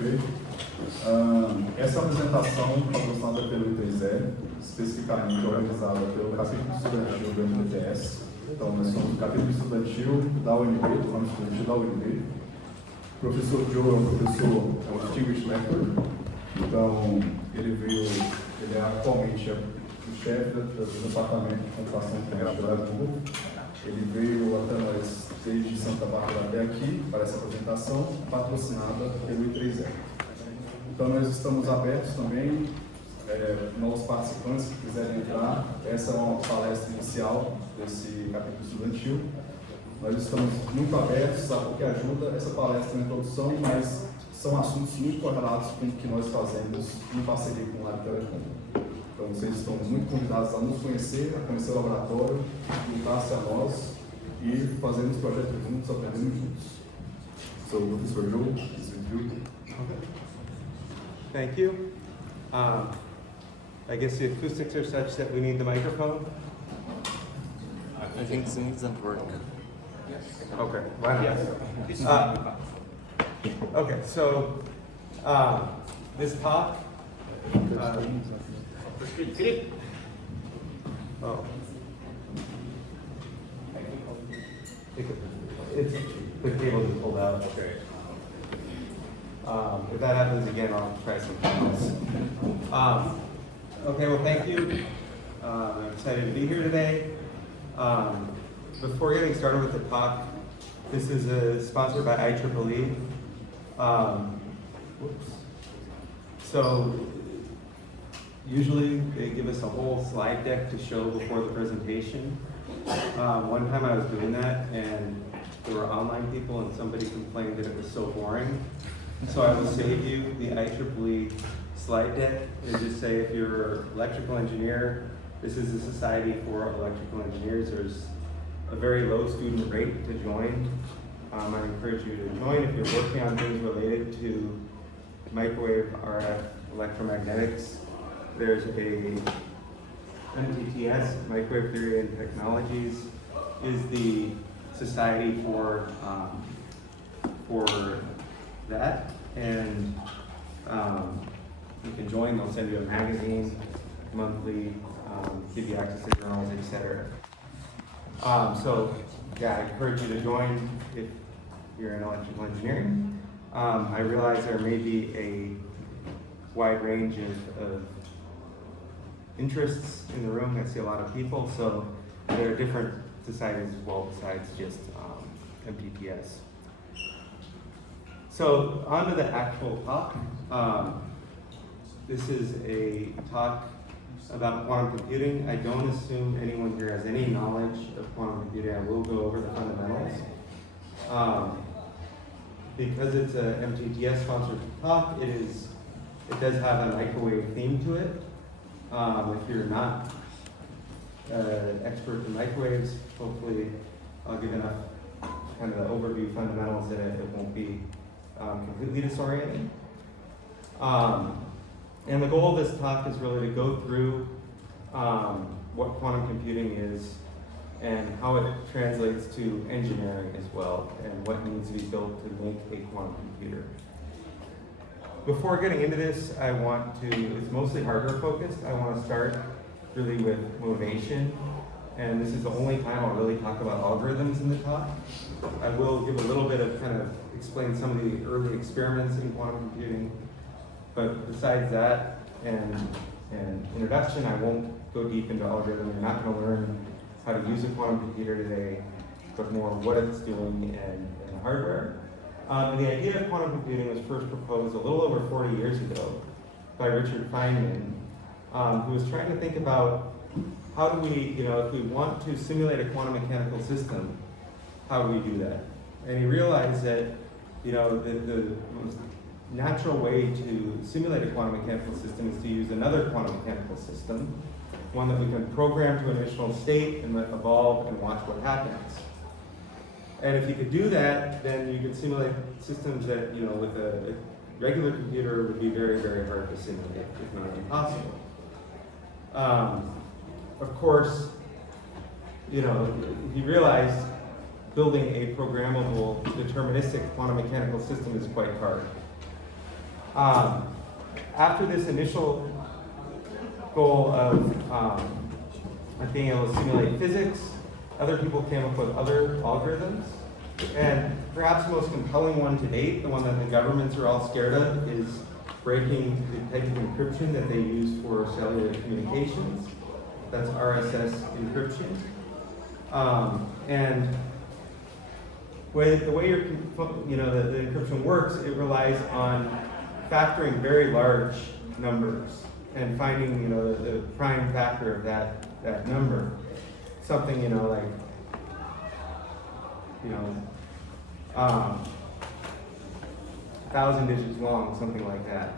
Ok. Essa apresentação patrocinada pelo I3E, especificamente organizada pelo capítulo estudantil do MTT-S. Então, nós somos o capítulo estudantil da UNB, do ramo estudantil da UNB. O professor Joe é um distinguished lecturer. Então, ele é atualmente o chefe do departamento de computação integrada da Google. Ele veio até nós desde Santa Bárbara até aqui para essa apresentação, patrocinada pelo I3E. Então, nós estamos abertos também, novos participantes que quiserem entrar. Essa é uma palestra inicial desse capítulo estudantil. Nós estamos muito abertos, sabe, porque ajuda essa palestra na introdução, mas são assuntos muito correlatos com o que nós fazemos em parceria com o Lab Telecom. Então, vocês estão muito convidados a nos conhecer, a conhecer o laboratório, juntar-se a nós e fazermos projetos juntos, aprendendo juntos. So, Professor Joe, is with you. Okay. Thank you. I guess the acoustics are such that we need the microphone. I think this doesn't work. Okay, why not? Okay, so this talk. Oh. It's the cable is pulled out. Okay. If that happens again, I'll try something else. Okay, well, thank you. I'm excited to be here today. Before getting started with the talk, this is sponsored by IEEE. So usually they give us a whole slide deck to show before the presentation. One time I was doing that and there were online people and somebody complained that it was so boring. So I will save you the IEEE slide deck and just say if you're an electrical engineer, this is the Society for Electrical Engineers. There's a very low student rate to join. I encourage you to join if you're working on things related to microwave, RF, electromagnetics. There's a MTT-S, Microwave Theory and Technologies, is the society for that. And you can join, they'll send you a magazine monthly, give you access to journals, etc. So yeah, I encourage you to join if you're in electrical engineering. I realize there may be a wide range of interests in the room. I see a lot of people, so there are different societies as well besides just MTT-S. So on to the actual talk. This is a talk about quantum computing. I don't assume anyone here has any knowledge of quantum computing. I will go over the fundamentals. Because it's a MTT-S sponsored talk, it does have a microwave theme to it. If you're not an expert in microwaves, hopefully I'll give enough kind of overview fundamentals that it won't be completely disorienting. And the goal of this talk is really to go through what quantum computing is and how it translates to engineering as well, and what needs to be built to make a quantum computer. Before getting into this, it's mostly hardware focused. I want to start really with motivation, and this is the only time I'll really talk about algorithms in the talk. I will give a little bit of kind of explain some of the early experiments in quantum computing, but besides that and introduction, I won't go deep into algorithm. You're not going to learn how to use a quantum computer today, but more what it's doing and hardware. And the idea of quantum computing was first proposed a little over 40 years ago by Richard Feynman, who was trying to think about how do we, if we want to simulate a quantum mechanical system, how do we do that? And he realized that, the most natural way to simulate a quantum mechanical system is to use another quantum mechanical system, one that we can program to an initial state and let evolve and watch what happens. And if you could do that, then you could simulate systems that, with a regular computer would be very, very hard to simulate, if not impossible. Of course, he realized building a programmable deterministic quantum mechanical system is quite hard. After this initial goal of being able to simulate physics, other people came up with other algorithms. And perhaps the most compelling one to date, the one that the governments are all scared of, is breaking the type of encryption that they use for cellular communications. That's RSS encryption. And the way the encryption works, it relies on factoring very large numbers and finding the prime factor of that number. Something like 1,000 digits long, something like that.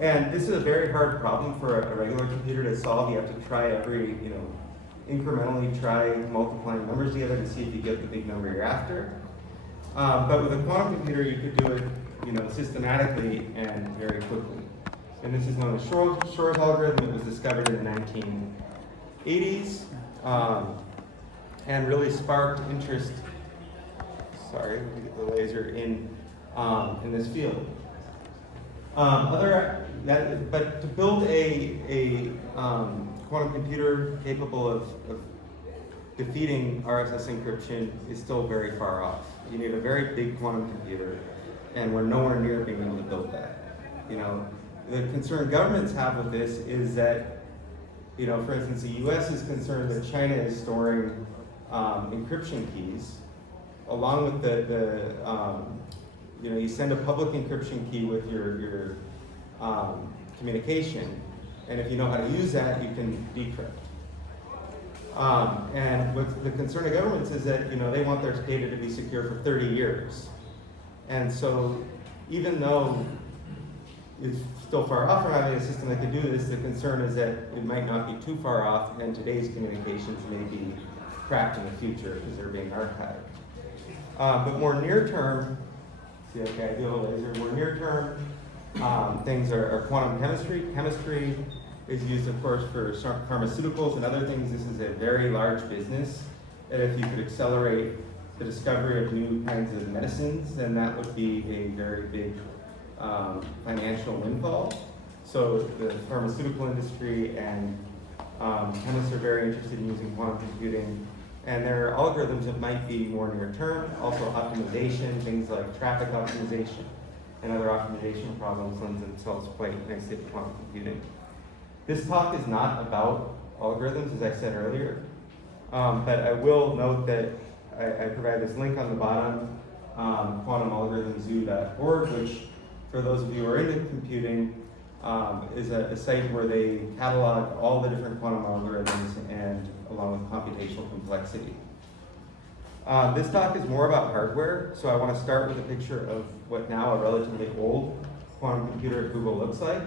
And this is a very hard problem for a regular computer to solve. You have to try incrementally try multiplying numbers together to see if you get the big number you're after. But with a quantum computer, you could do it, systematically and very quickly. And this is known as Shor's algorithm. It was discovered in the 1980s and really sparked interest. Sorry, let me get the laser in this field. But to build a quantum computer capable of defeating RSS encryption is still very far off. You need a very big quantum computer, and we're nowhere near being able to build that. The concern governments have with this is that, for instance, the U.S. is concerned that China is storing encryption keys, along with you send a public encryption key with your communication, and if you know how to use that, you can decrypt. And what the concern of governments is that they want their data to be secure for 30 years, and so even though it's still far off from having a system that can do this, the concern is that it might not be too far off, and today's communications may be cracked in the future because they're being archived. But more near term, more near term things are quantum chemistry. Chemistry is used, of course, for pharmaceuticals and other things. This is a very large business, and if you could accelerate the discovery of new kinds of medicines, then that would be a very big financial windfall. So the pharmaceutical industry and chemists are very interested in using quantum computing. And there are algorithms that might be more near term, also optimization, things like traffic optimization and other optimization problems lend themselves quite nicely to quantum computing. This talk is not about algorithms, as I said earlier, but I will note that I provide this link on the bottom, quantumalgorithmzoo.org, which for those of you who are into computing, is a site where they catalog all the different quantum algorithms and along with computational complexity. This talk is more about hardware, so I want to start with a picture of what now a relatively old quantum computer at Google looks like.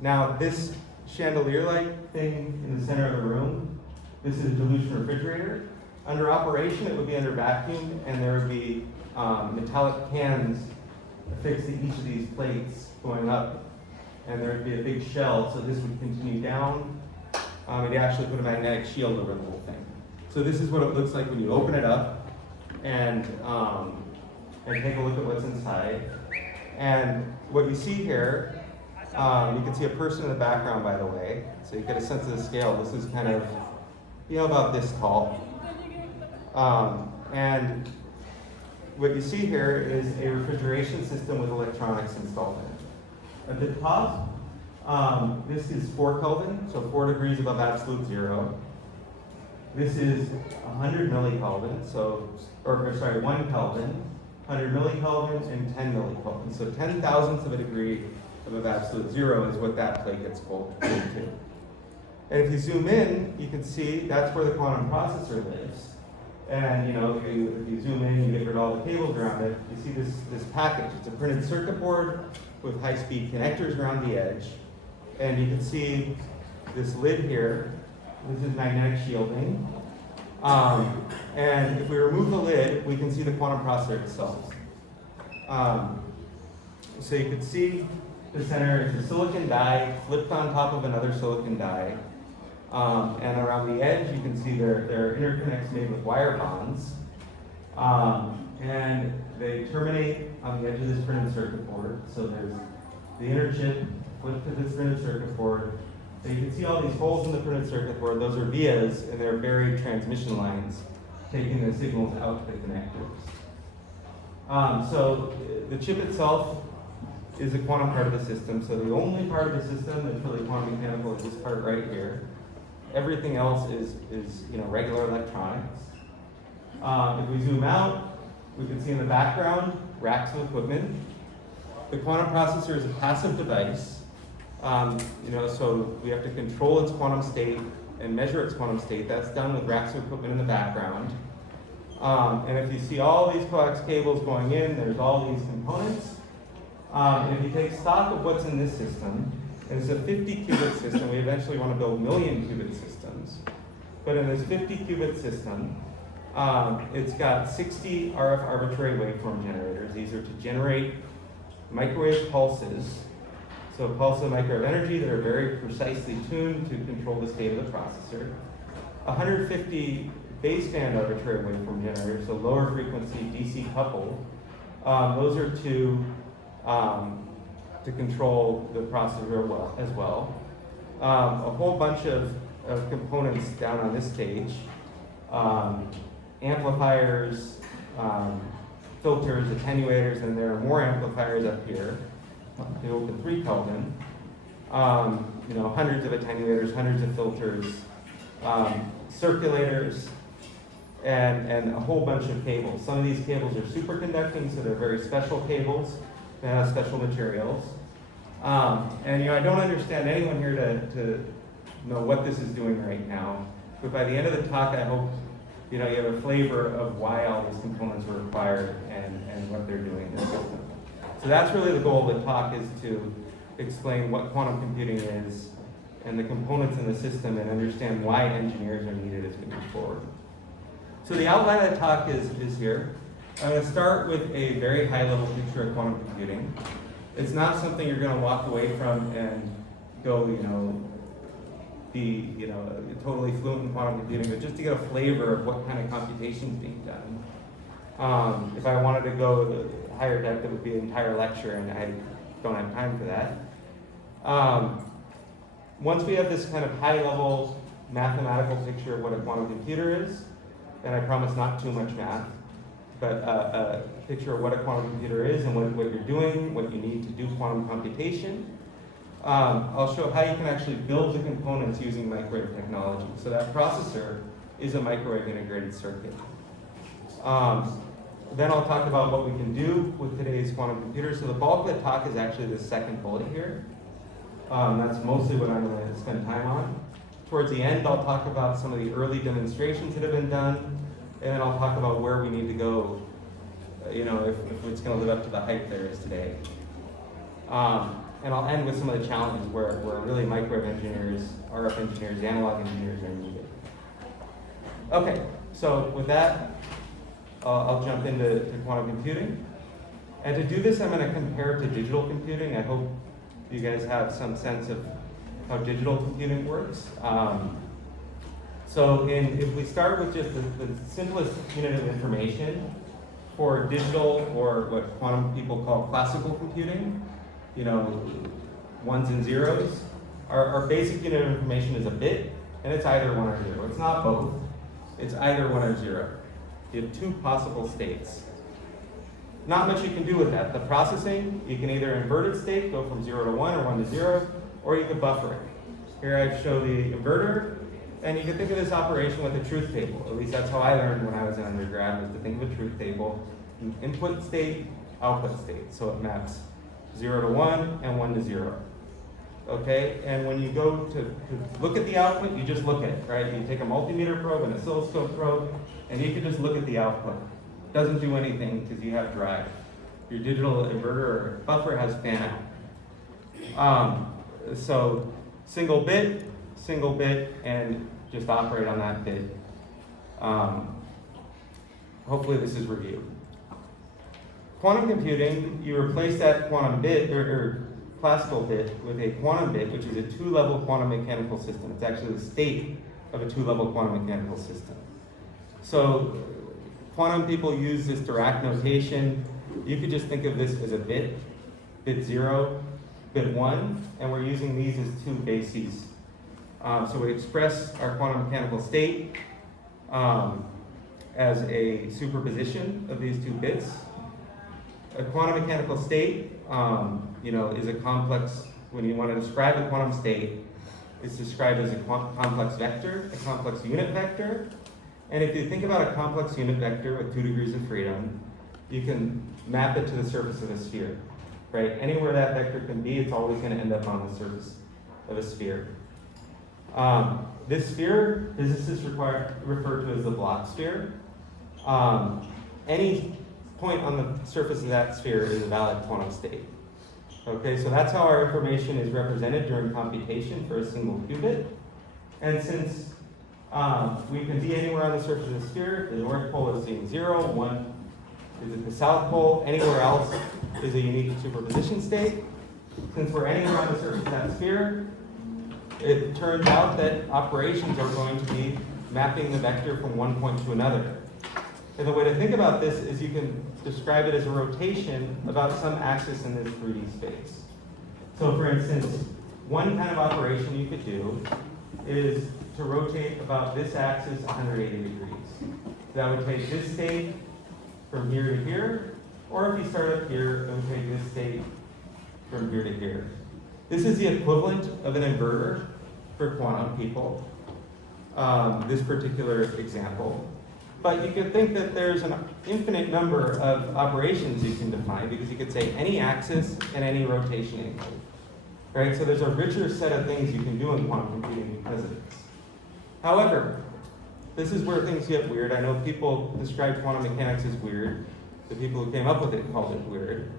Now this chandelier light thing in the center of the room, this is a dilution refrigerator. Under operation, it would be under vacuum, and there would be metallic cans affixed to each of these plates going up, and there would be a big shell, so this would continue down. It actually put a magnetic shield over the whole thing. So this is what it looks like when you open it up and take a look at what's inside. And what you see here, you can see a person in the background, by the way, so you get a sense of the scale. This is kind of, about this tall. And what you see here is a refrigeration system with electronics installed in it. At the top, this is 4 Kelvin, so 4 degrees above absolute zero. This is 100 millikelvin, 1 Kelvin, 100 millikelvin, and 10 millikelvin. So 10 thousandths of a degree above absolute zero is what that plate gets cooled to. And if you zoom in, you can see that's where the quantum processor lives. And if you zoom in, you get rid of all the cables around it, you see this package. It's a printed circuit board with high-speed connectors around the edge. And you can see this lid here. This is magnetic shielding. And if we remove the lid, we can see the quantum processor itself. So you can see the center is a silicon die flipped on top of another silicon die. And around the edge, you can see there are interconnects made with wire bonds. and they terminate on the edge of this printed circuit board. So there's the inner chip flipped to this printed circuit board. So you can see all these holes in the printed circuit board. Those are vias, and they're buried transmission lines taking the signals out to the connectors. So the chip itself is a quantum part of the system. So the only part of the system that's really quantum mechanical is this part right here. Everything else is regular electronics. If we zoom out, we can see in the background racks of equipment. The quantum processor is a passive device. So we have to control its quantum state and measure its quantum state. That's done with racks of equipment in the background. And if you see all these coax cables going in, there's all these components. And if you take stock of what's in this system, and it's a 50 qubit system, we eventually want to build million qubit systems. But in this 50 qubit system, it's got 60 RF arbitrary waveform generators. These are to generate microwave pulses. So pulses of microwave energy that are very precisely tuned to control the state of the processor. 150 baseband arbitrary waveform generators, so lower frequency DC coupled. Those are to control the processor as well. A whole bunch of components down on this stage. Amplifiers, filters, attenuators, and there are more amplifiers up here. They open 3 Kelvin. Hundreds of attenuators, hundreds of filters, circulators, and a whole bunch of cables. Some of these cables are superconducting, so they're very special cables. They have special materials. I don't understand anyone here to know what this is doing right now. But by the end of the talk, I hope you have a flavor of why all these components are required and what they're doing in the system. So that's really the goal of the talk, is to explain what quantum computing is and the components in the system, and understand why engineers are needed as we move forward. So the outline of the talk is here. I'm going to start with a very high-level picture of quantum computing. It's not something you're going to walk away from and go, be totally fluent in quantum computing, but just to get a flavor of what kind of computation is being done. If I wanted to go higher depth, it would be an entire lecture, and I don't have time for that. Once we have this kind of high-level mathematical picture of what a quantum computer is, and I promise not too much math, but a picture of what a quantum computer is and what you're doing, what you need to do quantum computation. I'll show how you can actually build the components using microwave technology. So that processor is a microwave integrated circuit. Then I'll talk about what we can do with today's quantum computers. So the bulk of the talk is actually the second bullet here. That's mostly what I'm going to spend time on. Towards the end, I'll talk about some of the early demonstrations that have been done, and then I'll talk about where we need to go, if it's going to live up to the hype there is today. And I'll end with some of the challenges where really microwave engineers, RF engineers, analog engineers are needed. Okay, so with that, I'll jump into quantum computing. And to do this, I'm going to compare it to digital computing. I hope you guys have some sense of how digital computing works. If we start with just the simplest unit of information for digital, or what quantum people call classical computing, ones and zeros, our basic unit of information is a bit, and it's either 1 or 0. It's not both. It's either 1 or 0. You have 2 possible states. Not much you can do with that. The processing, you can either inverted state, go from 0 to 1 or 1 to 0, or you can buffer it. Here I show the inverter, and you can think of this operation with a truth table. At least that's how I learned when I was in undergrad, was to think of a truth table. Input state, output state. So it maps 0 to 1 and 1 to 0. Okay, and when you go to look at the output, you just look at it, right? You take a multimeter probe, an oscilloscope probe, and you can just look at the output. It doesn't do anything because you have drive. Your digital inverter or buffer has fan out. So single bit, and just operate on that bit. Hopefully this is reviewed. Quantum computing, you replace that quantum bit, or classical bit, with a quantum bit, which is a 2-level quantum mechanical system. It's actually the state of a 2-level quantum mechanical system. So quantum people use this Dirac notation. You could just think of this as a bit 0, bit 1, and we're using these as two bases. So we express our quantum mechanical state as a superposition of these two bits. A quantum mechanical state, is a complex. When you want to describe a quantum state, it's described as a complex vector, a complex unit vector. And if you think about a complex unit vector with 2 degrees of freedom, you can map it to the surface of a sphere, right? Anywhere that vector can be, it's always going to end up on the surface of a sphere. This sphere, physicists refer to as the Bloch sphere. Any point on the surface of that sphere is a valid quantum state. Okay, so that's how our information is represented during computation for a single qubit. And since we can be anywhere on the surface of the sphere, the North Pole is seeing 0, 1 is at the South Pole, anywhere else is a unique superposition state. Since we're anywhere on the surface of that sphere, it turns out that operations are going to be mapping the vector from one point to another. And the way to think about this is you can describe it as a rotation about some axis in this 3D space. So for instance, one kind of operation you could do is to rotate about this axis 180 degrees. That would take this state from here to here, or if you start up here, it would take this state from here to here. This is the equivalent of an inverter for quantum people, this particular example. But you could think that there's an infinite number of operations you can define, because you could say any axis and any rotation angle. Right? So there's a richer set of things you can do in quantum computing because of this. However, this is where things get weird. I know people describe quantum mechanics as weird. The people who came up with it called it weird.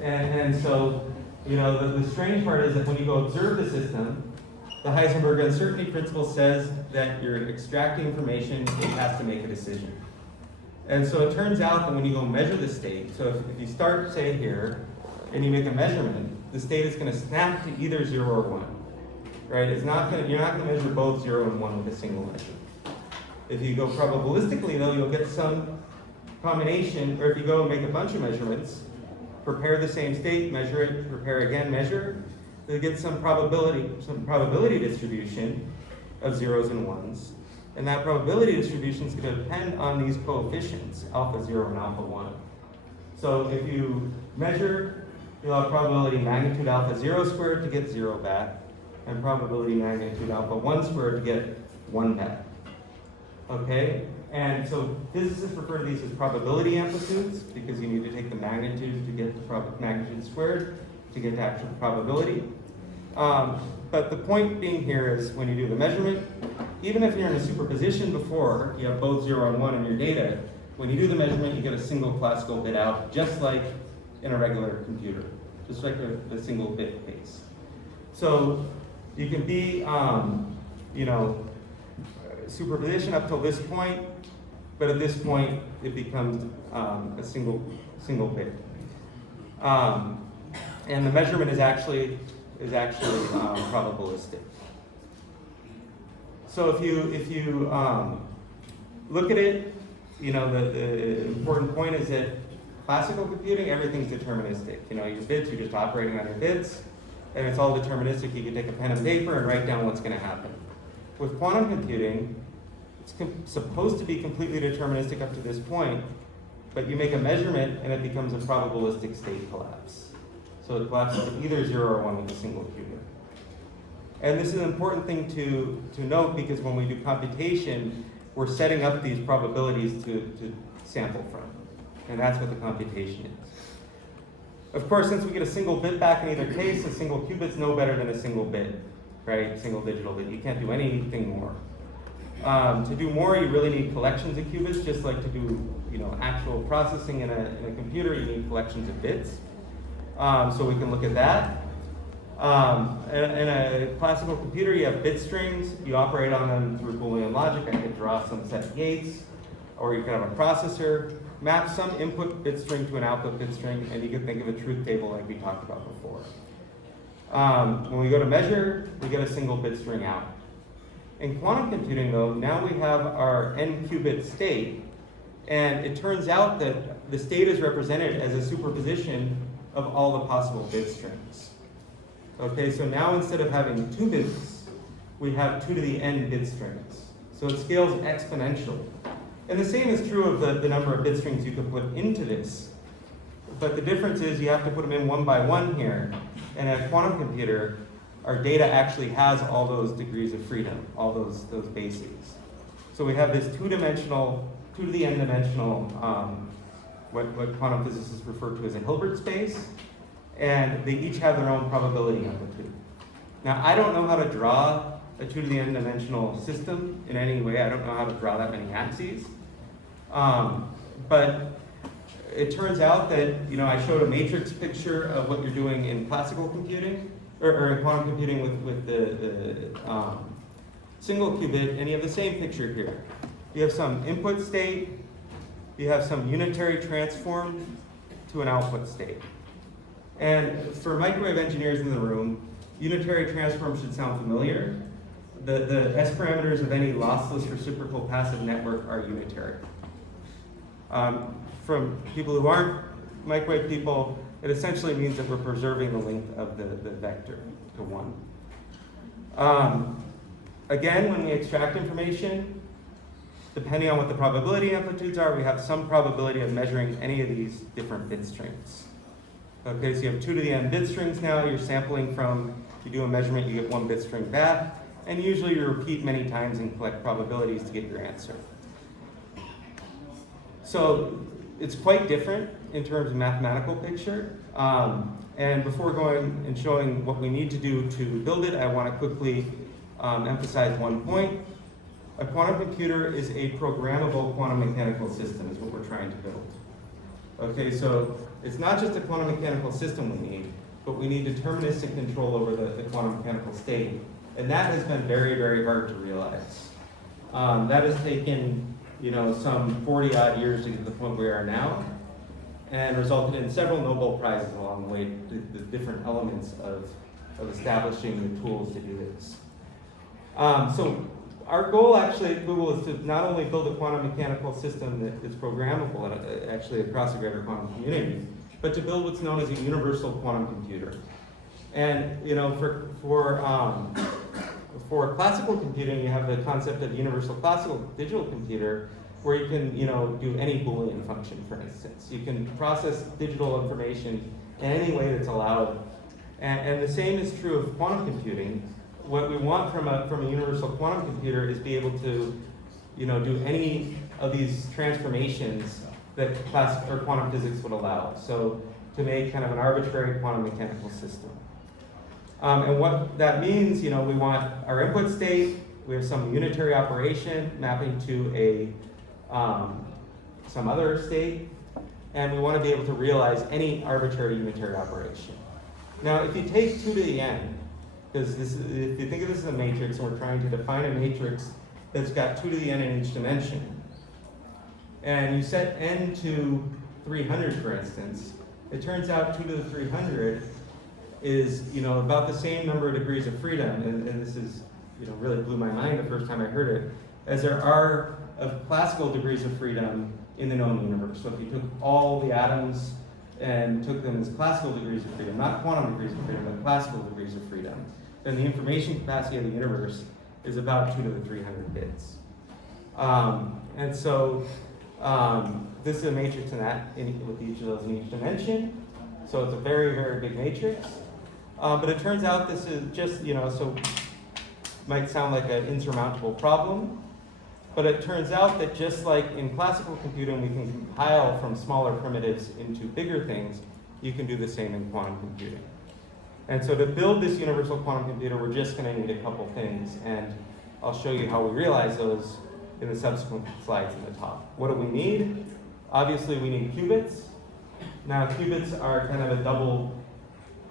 And so, the strange part is that when you go observe the system, the Heisenberg uncertainty principle says that you're extracting information, it has to make a decision. And so it turns out that when you go measure the state, so if you start, say, here, and you make a measurement, the state is going to snap to either 0 or 1. Right? You're not going to measure both 0 and 1 with a single measure. If you go probabilistically, though, you'll get some combination, or if you go and make a bunch of measurements, prepare the same state, measure it, prepare again, measure, you'll get some probability distribution of 0s and 1s. And that probability distribution is going to depend on these coefficients, alpha 0 and alpha 1. So if you measure, you'll have probability magnitude alpha 0 squared to get 0 back, and probability magnitude alpha 1 squared to get 1 back. Okay? And so physicists refer to these as probability amplitudes, because you need to take the magnitude to get the magnitude squared to get the actual probability. But the point being here is when you do the measurement, even if you're in a superposition before, you have both 0 and 1 in your data, when you do the measurement, you get a single classical bit out, just like in a regular computer, just like a single bit base. So you can be, superposition up till this point, but at this point, it becomes a single bit. And the measurement is actually probabilistic. So if you look at it, the important point is that classical computing, everything's deterministic. Your bits, you're just operating on your bits, and it's all deterministic. You can take a pen and paper and write down what's going to happen. With quantum computing, it's supposed to be completely deterministic up to this point, but you make a measurement and it becomes a probabilistic state collapse. So it collapses to either 0 or 1 with a single qubit. And this is an important thing to note, because when we do computation, we're setting up these probabilities to sample from. And that's what the computation is. Of course, since we get a single bit back in either case, a single qubit's no better than a single bit, right? Single digital bit. You can't do anything more. To do more, you really need collections of qubits, just like to do actual processing in a computer, you need collections of bits. So we can look at that. In a classical computer, you have bit strings. You operate on them through Boolean logic. I could draw some set gates, or you could have a processor, map some input bit string to an output bit string, and you can think of a truth table like we talked about before. When we go to measure, we get a single bit string out. In quantum computing, though, now we have our n qubit state, and it turns out that the state is represented as a superposition of all the possible bit strings. Okay, so now instead of having 2 bits, we have 2 to the n bit strings. So it scales exponentially. And the same is true of the number of bit strings you could put into this. But the difference is you have to put them in one by one here. And in a quantum computer, our data actually has all those degrees of freedom, all those bases. So we have this 2-dimensional, 2 to the n dimensional, what quantum physicists refer to as a Hilbert space. And they each have their own probability amplitude. Now, I don't know how to draw a 2 to the n dimensional system in any way. I don't know how to draw that many axes. But it turns out that, I showed a matrix picture of what you're doing in classical computing, or in quantum computing with the single qubit, and you have the same picture here. You have some input state, you have some unitary transform to an output state. And for microwave engineers in the room, unitary transform should sound familiar. The S parameters of any lossless reciprocal passive network are unitary. From people who aren't microwave people, it essentially means that we're preserving the length of the vector to 1. Again, when we extract information, depending on what the probability amplitudes are, we have some probability of measuring any of these different bit strings. Okay, so you have 2 to the n bit strings now. You're sampling from, you do a measurement, you get 1 bit string back. And usually you repeat many times and collect probabilities to get your answer. So it's quite different in terms of mathematical picture. And before going and showing what we need to do to build it, I want to quickly emphasize one point. A quantum computer is a programmable quantum mechanical system is what we're trying to build. Okay, so it's not just a quantum mechanical system we need, but we need deterministic control over the quantum mechanical state. And that has been very, very hard to realize. That has taken, some 40 odd years to get to the point we are now, and resulted in several Nobel Prizes along the way, the different elements of establishing the tools to do this. So our goal actually at Google is to not only build a quantum mechanical system that is programmable actually across the greater quantum community, but to build what's known as a universal quantum computer. And for classical computing, you have the concept of universal classical digital computer, where you can do any Boolean function, for instance. You can process digital information in any way that's allowed. And the same is true of quantum computing. What we want from a universal quantum computer is be able to do any of these transformations that classical or quantum physics would allow. So to make kind of an arbitrary quantum mechanical system. And what that means, we want our input state, we have some unitary operation mapping to some other state, and we want to be able to realize any arbitrary unitary operation. Now, if you take 2 to the n, because if you think of this as a matrix, and we're trying to define a matrix that's got 2 to the n in each dimension, and you set n to 300, for instance, it turns out 2 to the 300 is about the same number of degrees of freedom, and this is really blew my mind the first time I heard it, as there are of classical degrees of freedom in the known universe. So if you took all the atoms and took them as classical degrees of freedom, not quantum degrees of freedom, but classical degrees of freedom, then the information capacity of the universe is about 2 to the 300 bits. And so this is a matrix with each of those in each dimension. So it's a very, very big matrix. But it turns out this is just, so might sound like an insurmountable problem. But it turns out that just like in classical computing, we can compile from smaller primitives into bigger things, you can do the same in quantum computing. And so to build this universal quantum computer, we're just going to need a couple things. And I'll show you how we realize those in the subsequent slides in the top. What do we need? Obviously, we need qubits. Now, qubits are kind of a double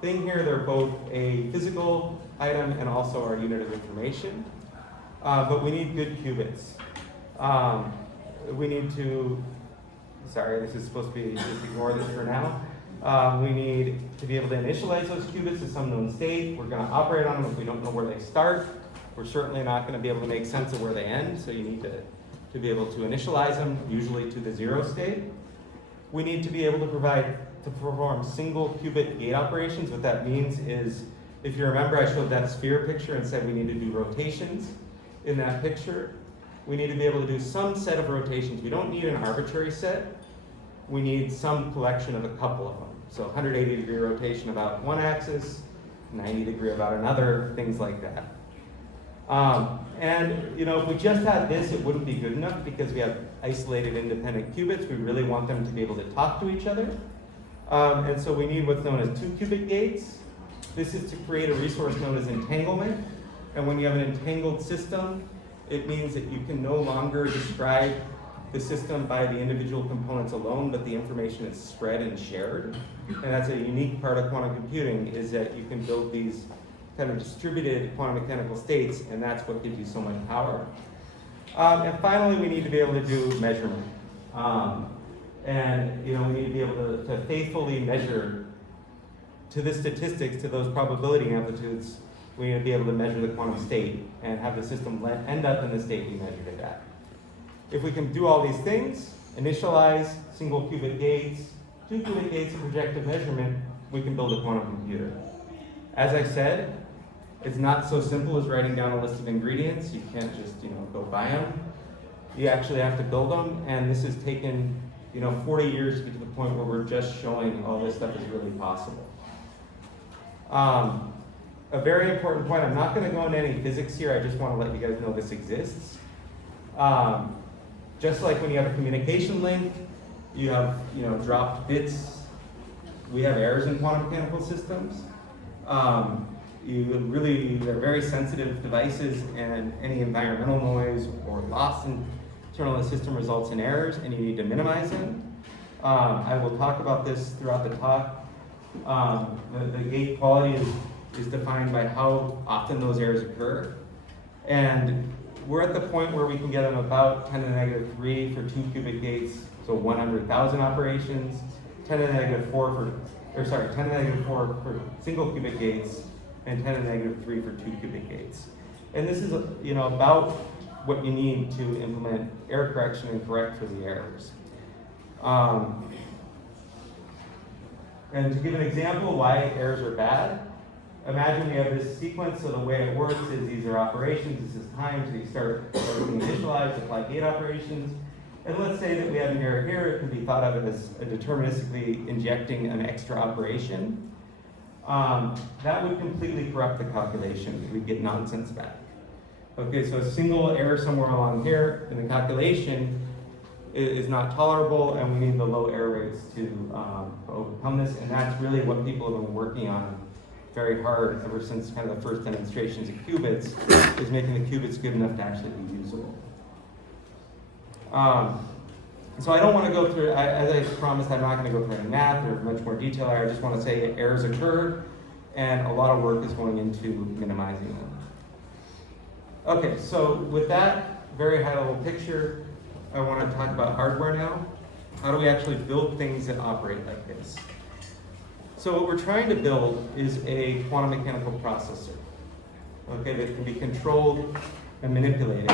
thing here. They're both a physical item and also our unit of information. But we need good qubits. We need to, sorry, this is supposed to be, just ignore this for now. We need to be able to initialize those qubits to some known state. We're going to operate on them if we don't know where they start. We're certainly not going to be able to make sense of where they end, so you need to be able to initialize them, usually to the 0 state. We need to be able to perform single qubit gate operations. What that means is, if you remember, I showed that sphere picture and said we need to do rotations in that picture. We need to be able to do some set of rotations. We don't need an arbitrary set. We need some collection of a couple of them. So 180-degree rotation about one axis, 90-degree about another, things like that. And if we just had this, it wouldn't be good enough because we have isolated independent qubits. We really want them to be able to talk to each other. And so we need what's known as 2-qubit gates. This is to create a resource known as entanglement. And when you have an entangled system, it means that you can no longer describe the system by the individual components alone, but the information is spread and shared. And that's a unique part of quantum computing, is that you can build these kind of distributed quantum mechanical states, and that's what gives you so much power. And finally, we need to be able to do measurement. And we need to be able to faithfully measure to the statistics, to those probability amplitudes. We need to be able to measure the quantum state and have the system end up in the state we measured it at. If we can do all these things, initialize single qubit gates, 2-qubit gates and projective measurement, we can build a quantum computer. As I said, it's not so simple as writing down a list of ingredients. You can't just go buy them. You actually have to build them, and this has taken 40 years to get to the point where we're just showing all this stuff is really possible. A very important point, I'm not going to go into any physics here, I just want to let you guys know this exists. Just like when you have a communication link, you have dropped bits. We have errors in quantum mechanical systems. They're very sensitive devices, and any environmental noise or loss internal in the system results in errors, and you need to minimize them. I will talk about this throughout the talk. The gate quality is defined by how often those errors occur. And we're at the point where we can get them about 10 to the negative 3 for 2-qubit gates, so 100,000 operations, 10 to the negative 4 10 to the negative 4 for single qubit gates, and 10 to the negative 3 for 2-qubit gates. And this is about what you need to implement error correction and correct for the errors. And to give an example why errors are bad, imagine we have this sequence, so the way it works is these are operations, this is time, so you start everything initialized, apply gate operations. And let's say that we have an error here, it can be thought of as deterministically injecting an extra operation. That would completely corrupt the calculation. We'd get nonsense back. Okay, so a single error somewhere along here in the calculation is not tolerable, and we need the low error rates to overcome this, and that's really what people have been working on very hard ever since kind of the first demonstrations of qubits, is making the qubits good enough to actually be usable. So I don't want to go through, as I promised, I'm not going to go through any math or much more detail. I just want to say errors occur, and a lot of work is going into minimizing them. Okay, so with that very high-level picture, I want to talk about hardware now. How do we actually build things that operate like this? So what we're trying to build is a quantum mechanical processor, okay, that can be controlled and manipulated.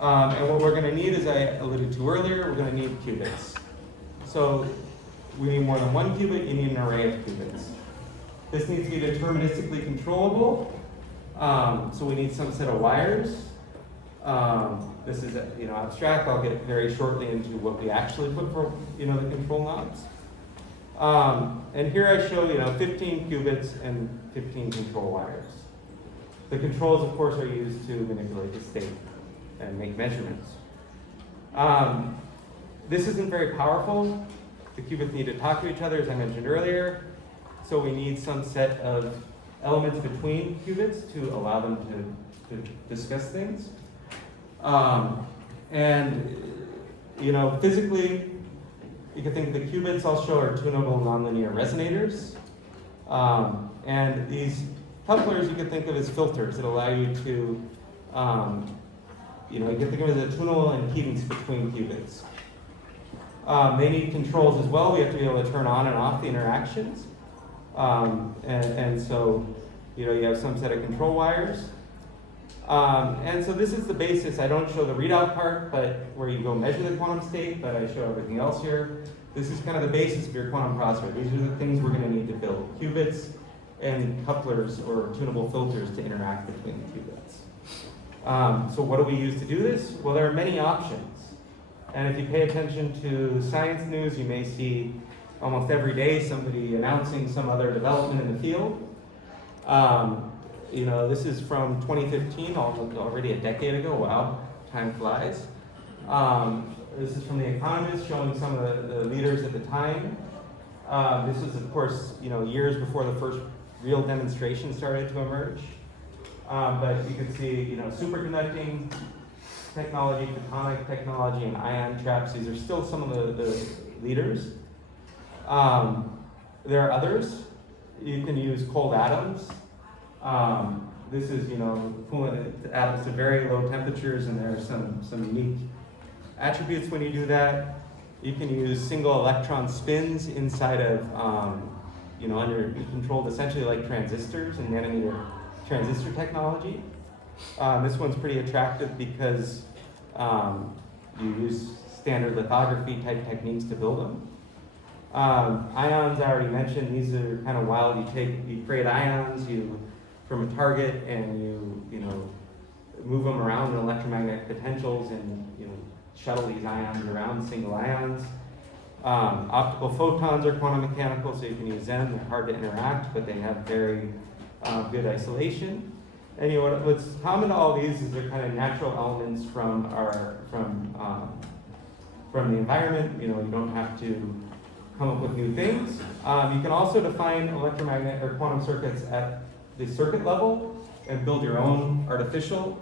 And what we're going to need, as I alluded to earlier, we're going to need qubits. So we need more than one qubit, you need an array of qubits. This needs to be deterministically controllable, so we need some set of wires. This is abstract. I'll get very shortly into what we actually put for the control knobs. And here I show 15 qubits and 15 control wires. The controls, of course, are used to manipulate the state and make measurements. This isn't very powerful. The qubits need to talk to each other, as I mentioned earlier. So we need some set of elements between qubits to allow them to discuss things. Physically, you can think of the qubits I'll show are tunable nonlinear resonators. And these couplers you can think of as filters that allow you to, you can think of it as a tunable impedance between qubits. They need controls as well. We have to be able to turn on and off the interactions. So, you have some set of control wires. And so this is the basis. I don't show the readout part, but where you go measure the quantum state, but I show everything else here. This is kind of the basis of your quantum processor. These are the things we're going to need to build: qubits and couplers or tunable filters to interact between the qubits. So what do we use to do this? Well, there are many options. And if you pay attention to science news, you may see almost every day somebody announcing some other development in the field. This is from 2015, already a decade ago. Wow, time flies. This is from The Economist, showing some of the leaders at the time. This was, of course, years before the first real demonstration started to emerge. But you can see, superconducting technology, photonic technology, and ion traps. These are still some of the leaders. There are others. You can use cold atoms. This is, cooling atoms to very low temperatures, and there are some unique attributes when you do that. You can use single electron spins inside of, controlled essentially like transistors and nanometer transistor technology. This one's pretty attractive because you use standard lithography type techniques to build them. Ions, I already mentioned. These are kind of wild. You create ions from a target, and you move them around in electromagnetic potentials, and shuttle these ions around, single ions. Optical photons are quantum mechanical, so you can use them. They're hard to interact, but they have very good isolation. And what's common to all these is they're kind of natural elements from the environment. You don't have to come up with new things. You can also define electromagnetic or quantum circuits at the circuit level and build your own artificial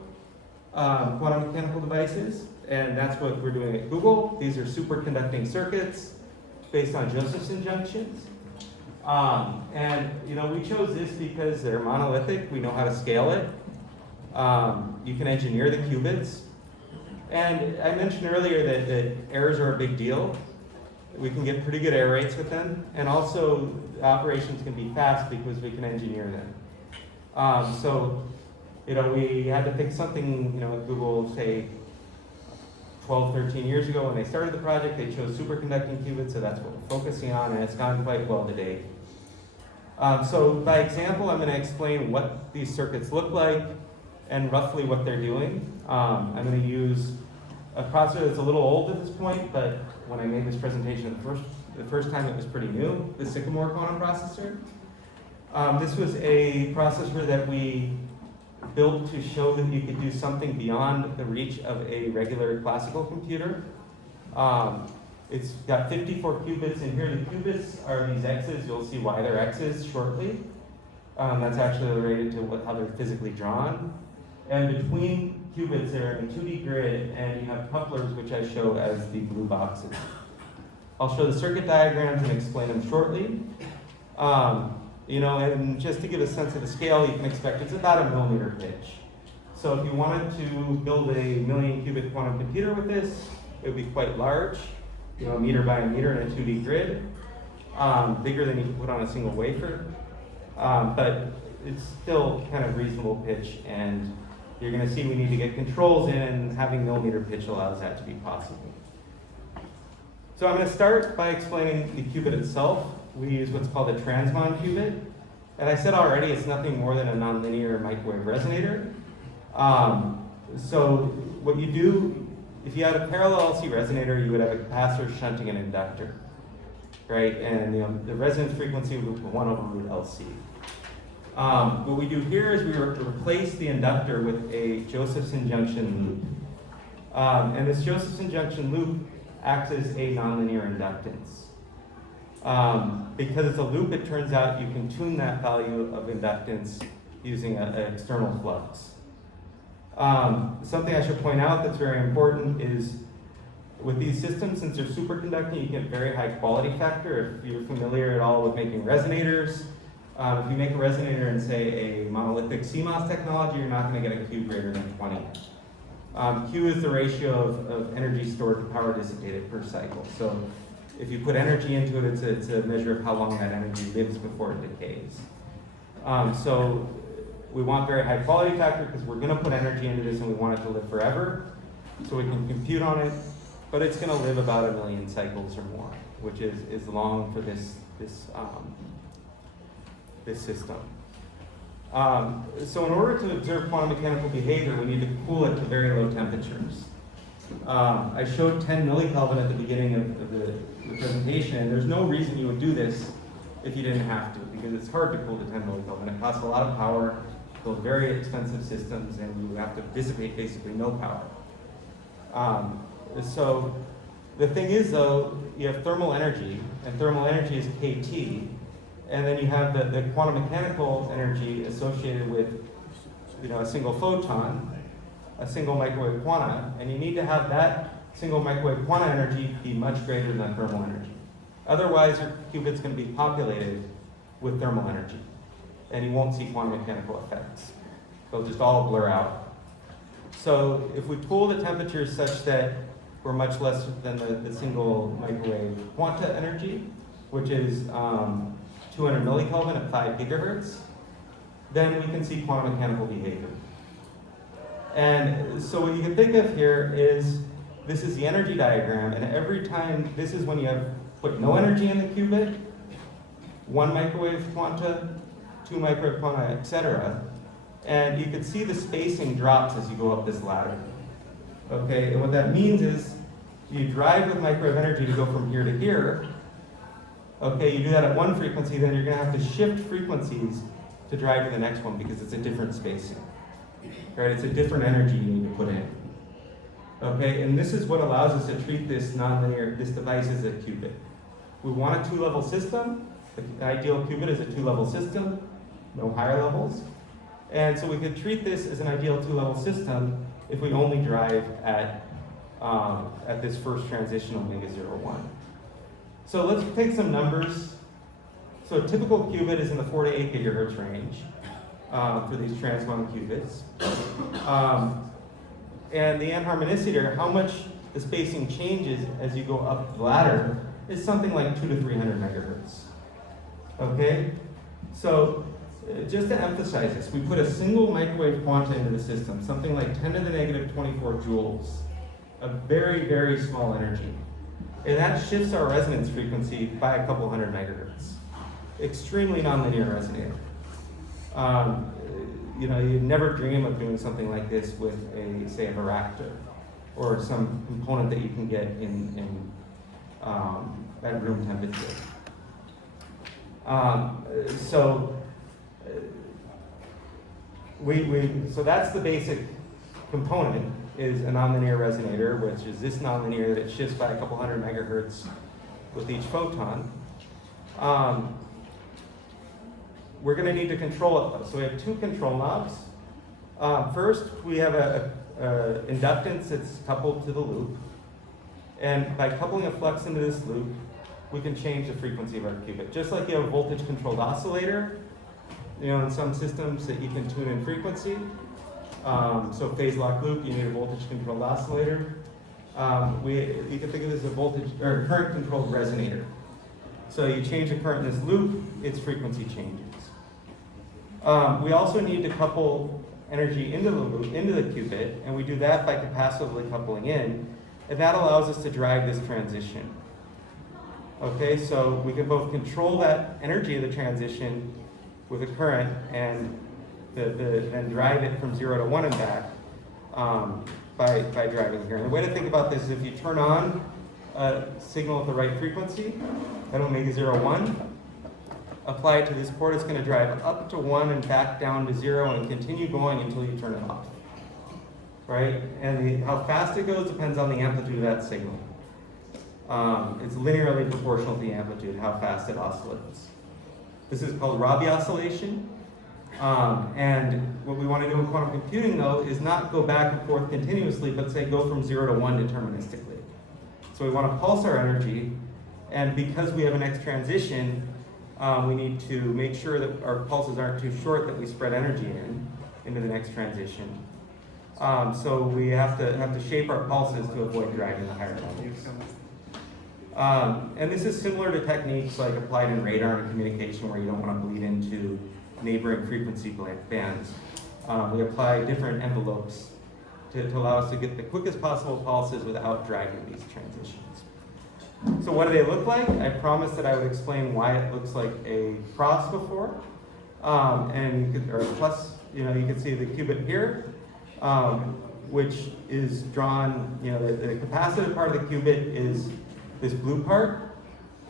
quantum mechanical devices. And that's what we're doing at Google. These are superconducting circuits based on Josephson junctions. We chose this because they're monolithic. We know how to scale it. You can engineer the qubits. And I mentioned earlier that errors are a big deal. We can get pretty good error rates with them. And also, the operations can be fast because we can engineer them. We had to pick something, at Google, say, 12, 13 years ago when they started the project. They chose superconducting qubits, so that's what we're focusing on, and it's gone quite well today. So by example, I'm going to explain what these circuits look like and roughly what they're doing. I'm going to use a processor that's a little old at this point, but when I made this presentation the first time, it was pretty new, the Sycamore quantum processor. This was a processor that we built to show that you could do something beyond the reach of a regular classical computer. It's got 54 qubits in here. The qubits are these x's. You'll see why they're x's shortly. That's actually related to how they're physically drawn. And between qubits, they're in a 2D grid, and you have couplers, which I show as the blue boxes. I'll show the circuit diagrams and explain them shortly. And just to give a sense of the scale, you can expect it's about a millimeter pitch. So if you wanted to build a 1,000,000 qubit quantum computer with this, it would be quite large, meter by a meter in a 2D grid, bigger than you can put on a single wafer. But it's still kind of reasonable pitch, and you're going to see we need to get controls in, and having millimeter pitch allows that to be possible. So I'm going to start by explaining the qubit itself. We use what's called a transmon qubit. And I said already, it's nothing more than a nonlinear microwave resonator. So what you do, if you had a parallel LC resonator, you would have a capacitor shunting an inductor, right? And the resonance frequency would be 1/√LC. What we do here is we replace the inductor with a Josephson junction loop. And this Josephson junction loop acts as a nonlinear inductance. Because it's a loop, it turns out you can tune that value of inductance using an external flux. Something I should point out that's very important is with these systems, since they're superconducting, you get very high quality factor. If you're familiar at all with making resonators, if you make a resonator in, say, a monolithic CMOS technology, you're not going to get a Q greater than 20. Q is the ratio of energy stored to power dissipated per cycle. So if you put energy into it, it's a measure of how long that energy lives before it decays. So We want very high quality factor because we're going to put energy into this and we want it to live forever. So we can compute on it, but it's going to live about 1 million cycles or more, which is long for this system. So in order to observe quantum mechanical behavior, we need to cool it to very low temperatures. I showed 10 millikelvin at the beginning of the presentation, and there's no reason you would do this if you didn't have to, because it's hard to cool to 10 millikelvin. It costs a lot of power, build very expensive systems, and you have to dissipate basically no power. So the thing is, though, you have thermal energy, and thermal energy is kT, and then you have the quantum mechanical energy associated with, a single photon, a single microwave quanta, and you need to have that single microwave quanta energy be much greater than that thermal energy. Otherwise, your qubit's going to be populated with thermal energy, and you won't see quantum mechanical effects. They'll just all blur out. So if we cool the temperatures such that we're much less than the single microwave quanta energy, which is 200 millikelvin at 5 gigahertz, then we can see quantum mechanical behavior. And so what you can think of here is, this is the energy diagram, and every time, this is when you have put no energy in the qubit, 1 microwave quanta, 2 microwave quanta, etc. And you can see the spacing drops as you go up this ladder. Okay, and what that means is, you drive with microwave energy to go from here to here. Okay, you do that at one frequency, then you're going to have to shift frequencies to drive to the next one because it's a different spacing. Right? It's a different energy you need to put in. Okay, and this is what allows us to treat this device as a qubit. We want a 2-level system. The ideal qubit is a 2-level system, no higher levels. And so we could treat this as an ideal 2-level system if we only drive at this first transition omega 0,1. So let's take some numbers. So a typical qubit is in the 4 to 8 gigahertz range for these trans-quantum qubits. And the anharmonicity, how much the spacing changes as you go up the ladder, is something like 200 to 300 megahertz. Okay? So just to emphasize this, we put a single microwave quanta into the system, something like 10 to the negative 24 joules, a very, very small energy. And that shifts our resonance frequency by a couple hundred megahertz. Extremely nonlinear resonator. You'd never dream of doing something like this with say a varactor or some component that you can get in at room temperature. So that's the basic component, is a nonlinear resonator, which is this nonlinear that it shifts by a couple hundred megahertz with each photon. We're going to need to control it, though. So we have 2 control knobs. First, we have a inductance that's coupled to the loop. And by coupling a flux into this loop, we can change the frequency of our qubit. Just like you have a voltage-controlled oscillator, in some systems that you can tune in frequency. So phase lock loop, you need a voltage-controlled oscillator. You can think of this as a voltage or current-controlled resonator. So you change the current in this loop, its frequency changes. We also need to couple energy into the loop, into the qubit, and we do that by capacitively coupling in, and that allows us to drive this transition. Okay, so we can both control that energy of the transition with a current and then drive it from 0 to 1 and back by driving the current. The way to think about this is if you turn on a signal at the right frequency, at omega 0,1, apply it to this port, it's going to drive up to 1 and back down to 0 and continue going until you turn it off. Right? And how fast it goes depends on the amplitude of that signal. It's linearly proportional to the amplitude, how fast it oscillates. This is called Rabi oscillation. And what we want to do in quantum computing, though, is not go back and forth continuously, but say go from 0 to 1 deterministically. So we want to pulse our energy, and because we have an X transition, we need to make sure that our pulses aren't too short, that we spread energy into the next transition. So we have to shape our pulses to avoid driving the higher values. And this is similar to techniques like applied in radar and communication, where you don't want to bleed into neighboring frequency bands. We apply different envelopes to allow us to get the quickest possible pulses without driving these transitions. So what do they look like? I promised that I would explain why it looks like a cross before. And you could, or a plus, you can see the qubit here, which is drawn, the capacitive part of the qubit is this blue part.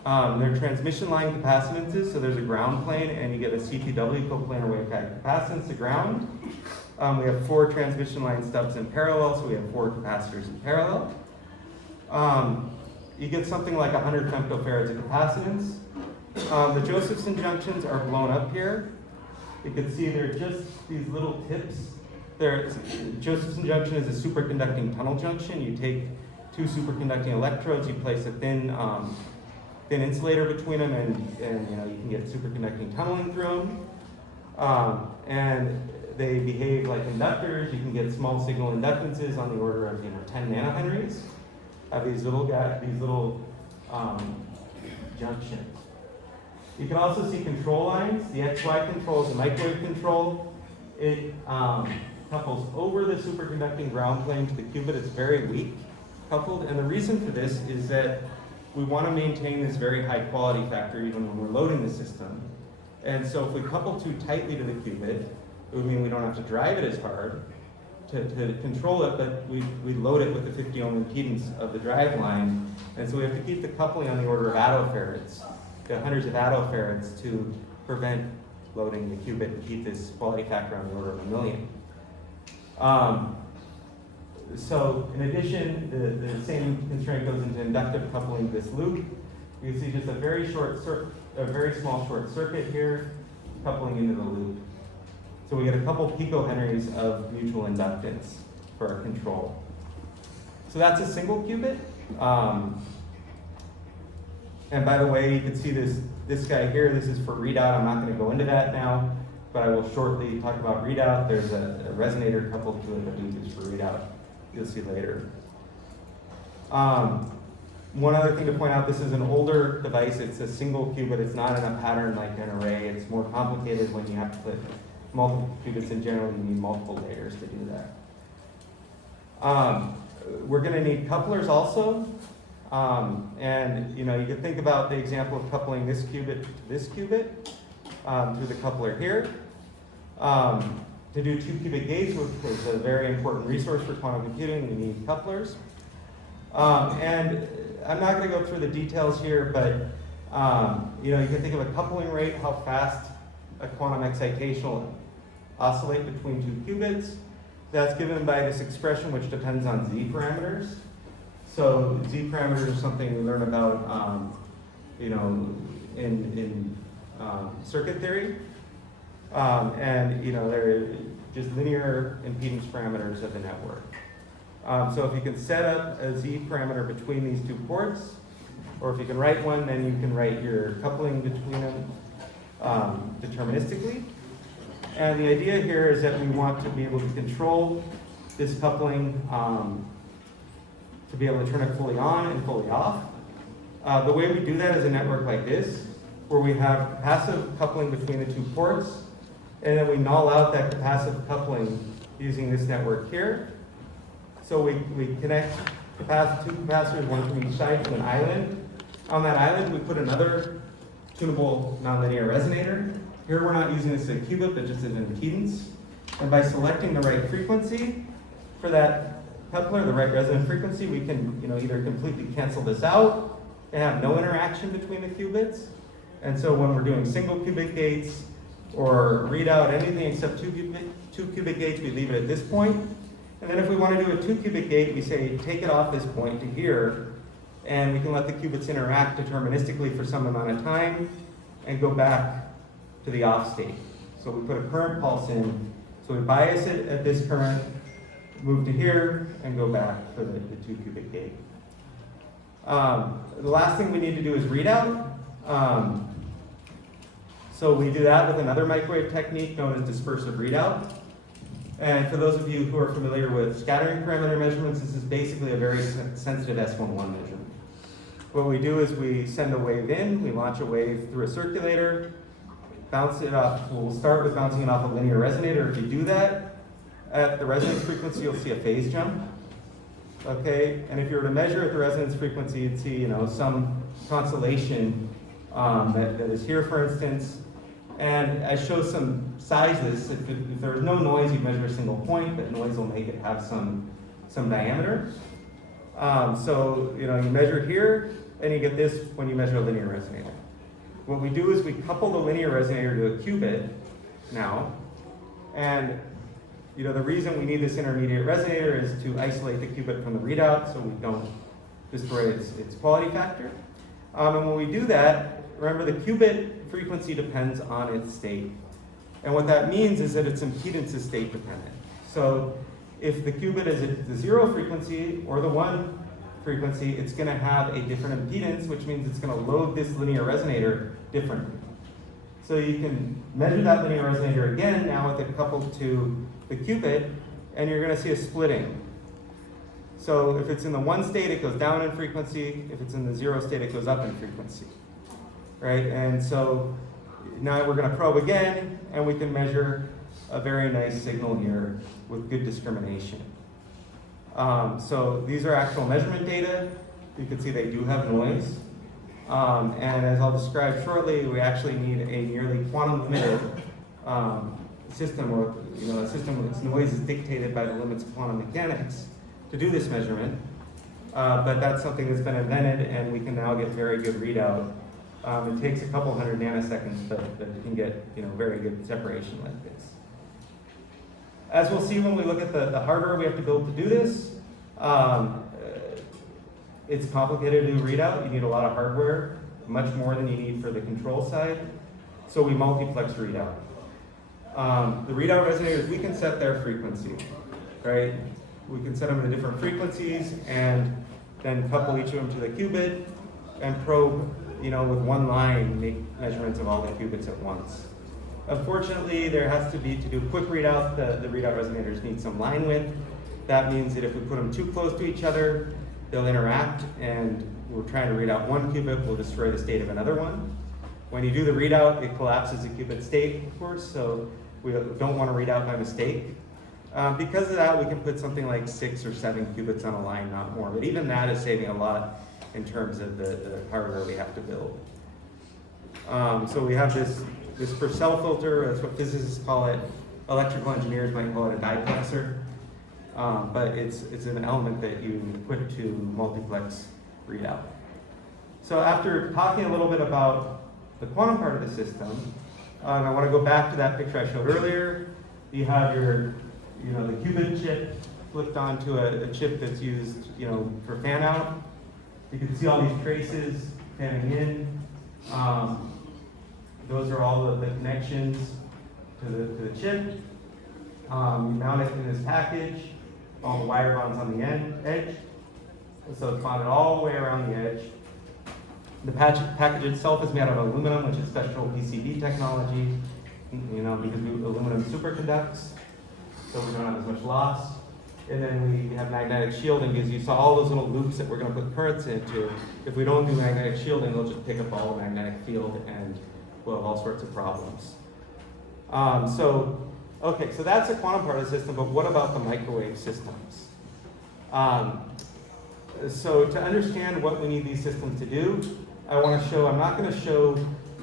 They're transmission line capacitances, so there's a ground plane, and you get a CPW, coplanar waveguide capacitance to ground. We have 4 transmission line stubs in parallel, so we have 4 capacitors in parallel. You get something like 100 femtofarads of capacitance. The Josephson junctions are blown up here. You can see they're just these little tips. Josephson junction is a superconducting tunnel junction. You take 2 superconducting electrodes, you place a thin insulator between them, and you can get superconducting tunneling through them. And they behave like inductors. You can get small signal inductances on the order of 10 nanohenries. Have these little junctions. You can also see control lines. The XY control is a microwave control. It couples over the superconducting ground plane to the qubit. It's very weak coupled, and the reason for this is that we want to maintain this very high quality factor even when we're loading the system. And so if we couple too tightly to the qubit, it would mean we don't have to drive it as hard to control it, but we load it with the 50 ohm impedance of the drive line. And so we have to keep the coupling on the order of attofarads, hundreds of attofarads, to prevent loading the qubit and keep this quality factor on the order of 1 million. So in addition, the same constraint goes into inductive coupling this loop. You can see just a very small short circuit here, coupling into the loop. So we get a couple picohenries of mutual inductance for our control. So that's a single qubit. And by the way, you can see this guy here. This is for readout. I'm not going to go into that now, but I will shortly talk about readout. There's a resonator coupled to it that we use for readout. You'll see later. One other thing to point out, this is an older device. It's a single qubit. It's not in a pattern like an array. It's more complicated when you have to put multiple qubits in general. You need multiple layers to do that. We're going to need couplers also. And you can think about the example of coupling this qubit to this qubit through the coupler here. To do 2 qubit gates, which is a very important resource for quantum computing, we need couplers. And I'm not going to go through the details here, but you can think of a coupling rate, how fast a quantum excitation will oscillate between 2 qubits. That's given by this expression, which depends on z parameters. So z parameters are something we learn about, in circuit theory. And they're just linear impedance parameters of the network. So if you can set up a z parameter between these 2 ports, or if you can write one, then you can write your coupling between them deterministically. And the idea here is that we want to be able to control this coupling to be able to turn it fully on and fully off. The way we do that is a network like this, where we have capacitive coupling between the 2 ports, and then we null out that capacitive coupling using this network here. So we connect 2 capacitors, one from each side, to an island. On that island, we put another tunable nonlinear resonator. Here we're not using this as a qubit, but just as an impedance. And by selecting the right frequency for that coupler, the right resonant frequency, we can either completely cancel this out and have no interaction between the qubits. And so when we're doing single qubit gates or readout, anything except 2 qubit gates, we leave it at this point. And then if we want to do a 2 qubit gate, we say take it off this point to here, and we can let the qubits interact deterministically for some amount of time and go back to the off state. So we put a current pulse in, so we bias it at this current, move to here, and go back for the 2 qubit gate. The last thing we need to do is readout. So we do that with another microwave technique known as dispersive readout. And for those of you who are familiar with scattering parameter measurements, this is basically a very sensitive S11 measurement. What we do is we send a wave in, we launch a wave through a circulator, bounce it off. We'll start with bouncing it off a linear resonator. If you do that, at the resonance frequency, you'll see a phase jump. Okay, and if you were to measure at the resonance frequency, you'd see, you know, some constellation that is here, for instance. And I show some sizes. If there was no noise, you'd measure a single point, but noise will make it have some diameter. So, you know, you measure here, and you get this when you measure a linear resonator. What we do is we couple the linear resonator to a qubit now, and you know, the reason we need this intermediate resonator is to isolate the qubit from the readout so we don't destroy its quality factor. And when we do that, remember the qubit frequency depends on its state. And what that means is that its impedance is state dependent. So if the qubit is at the 0 frequency or the 1 frequency, it's going to have a different impedance, which means it's going to load this linear resonator differently. So you can measure that linear resonator again now with it coupled to the qubit, and you're going to see a splitting. So if it's in the 1 state, it goes down in frequency. If it's in the 0 state, it goes up in frequency. Right? And so now we're going to probe again, and we can measure a very nice signal here with good discrimination. So these are actual measurement data. You can see they do have noise. And as I'll describe shortly, we actually need a nearly quantum limited system, or you know, a system whose noise is dictated by the limits of quantum mechanics to do this measurement. But that's something that's been invented, and we can now get very good readout. It takes a couple hundred nanoseconds, but you can get, you know, very good separation like this. As we'll see when we look at the hardware we have to build to do this, it's complicated to do readout. You need a lot of hardware, much more than you need for the control side. So we multiplex readout. The readout resonators, we can set their frequency, right? We can set them to different frequencies and then couple each of them to the qubit and probe, you know, with one line, make measurements of all the qubits at once. Unfortunately, there has to be, to do quick readout, the readout resonators need some line width. That means that if we put them too close to each other, they'll interact, and we're trying to read out one qubit, we'll destroy the state of another one. When you do the readout, it collapses the qubit state, of course, so we don't want to read out by mistake. Because of that, we can put something like 6 or 7 qubits on a line, not more. But even that is saving a lot in terms of the hardware we have to build. So we have this Purcell filter, that's what physicists call it. Electrical engineers might call it a diplexer. But it's an element that you put to multiplex readout. So after talking a little bit about the quantum part of the system, I want to go back to that picture I showed earlier. You have your, you know, the qubit chip flipped onto a chip that's used, you know, for fan out. You can see all these traces fanning in. Those are all the connections to the chip. You mount it in this package. All the wire bonds on the edge. So it's bonded all the way around the edge. The package itself is made out of aluminum, which is special PCB technology, you know, because aluminum superconducts, so we don't have as much loss. And then we have magnetic shielding, because you saw all those little loops that we're going to put currents into. If we don't do magnetic shielding, they'll just pick up all the magnetic field, and we'll have all sorts of problems. Okay, so that's the quantum part of the system, but what about the microwave systems? So to understand what we need these systems to do, I'm not going to show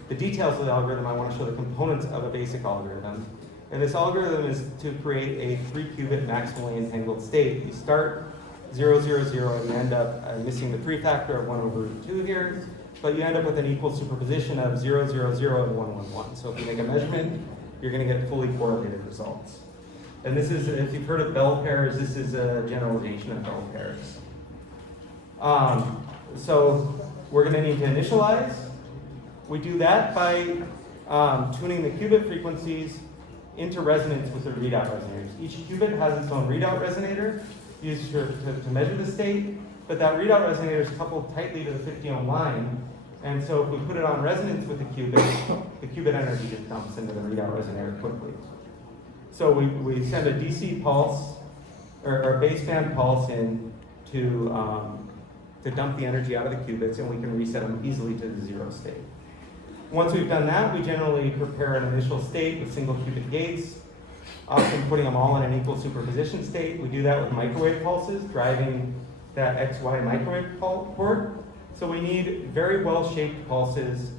the details of the algorithm, I want to show the components of a basic algorithm. And this algorithm is to create a 3-qubit maximally entangled state. You start 0, 0, 0, and you end up missing the 3 factor of 1 over root 2 here, but you end up with an equal superposition of 0, 0, 0, and 1, 1, 1. So if you make a measurement, you're going to get fully correlated results. And this is, if you've heard of bell pairs, this is a generalization of bell pairs. So we're going to need to initialize. We do that by tuning the qubit frequencies into resonance with the readout resonators. Each qubit has its own readout resonator used to measure the state, but that readout resonator is coupled tightly to the 50 ohm line. And so if we put it on resonance with the qubit energy just dumps into the readout resonator quickly. So we send a DC pulse, or a baseband pulse in to dump the energy out of the qubits, and we can reset them easily to the 0 state. Once we've done that, we generally prepare an initial state with single qubit gates, often putting them all in an equal superposition state. We do that with microwave pulses, driving that XY microwave port. So we need very well-shaped pulses.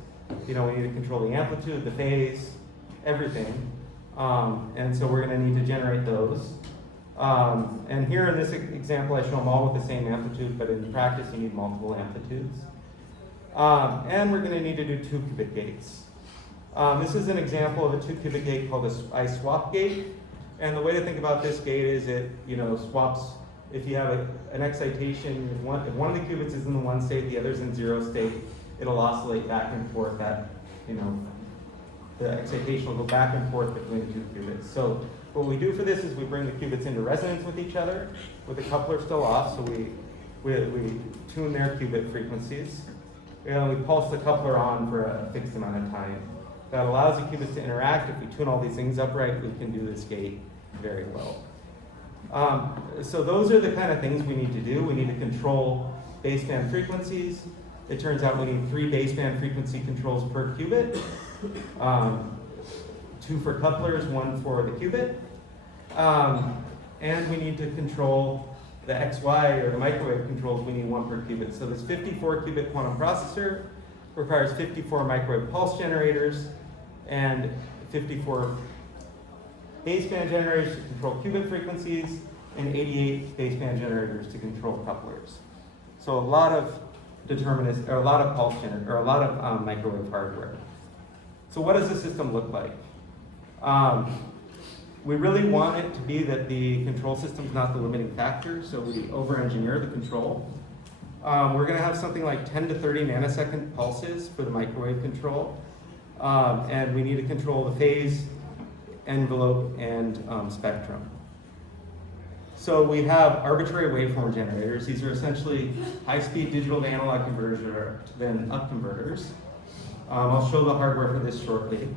We need to control the amplitude, the phase, everything. And so we're going to need to generate those. And here in this example, I show them all with the same amplitude, but in practice, you need multiple amplitudes. And we're going to need to do 2 qubit gates. This is an example of a 2 qubit gate called a I-swap gate. And the way to think about this gate is it, swaps. If you have an excitation, if one of the qubits is in the 1 state, the other's in 0 state, it'll oscillate back and forth. The excitation will go back and forth between the 2 qubits. So what we do for this is we bring the qubits into resonance with each other, with the coupler still off. So we tune their qubit frequencies. We pulse the coupler on for a fixed amount of time. That allows the qubits to interact. If we tune all these things up right, we can do this gate very well. So those are the kind of things we need to do. We need to control baseband frequencies. It turns out we need 3 baseband frequency controls per qubit. 2 for couplers, 1 for the qubit. And we need to control the XY or the microwave controls. We need 1 per qubit. So this 54 qubit quantum processor requires 54 microwave pulse generators and 54 baseband generators to control qubit frequencies and 88 baseband generators to control couplers. So a lot of determinists, or a lot of pulse generators, or a lot of microwave hardware. So what does the system look like? We really want it to be that the control system is not the limiting factor, so we over-engineer the control. We're going to have something like 10 to 30 nanosecond pulses for the microwave control, and we need to control the phase, envelope, and spectrum. So we have arbitrary waveform generators. These are essentially high-speed digital to analog converters or then up converters. I'll show the hardware for this shortly.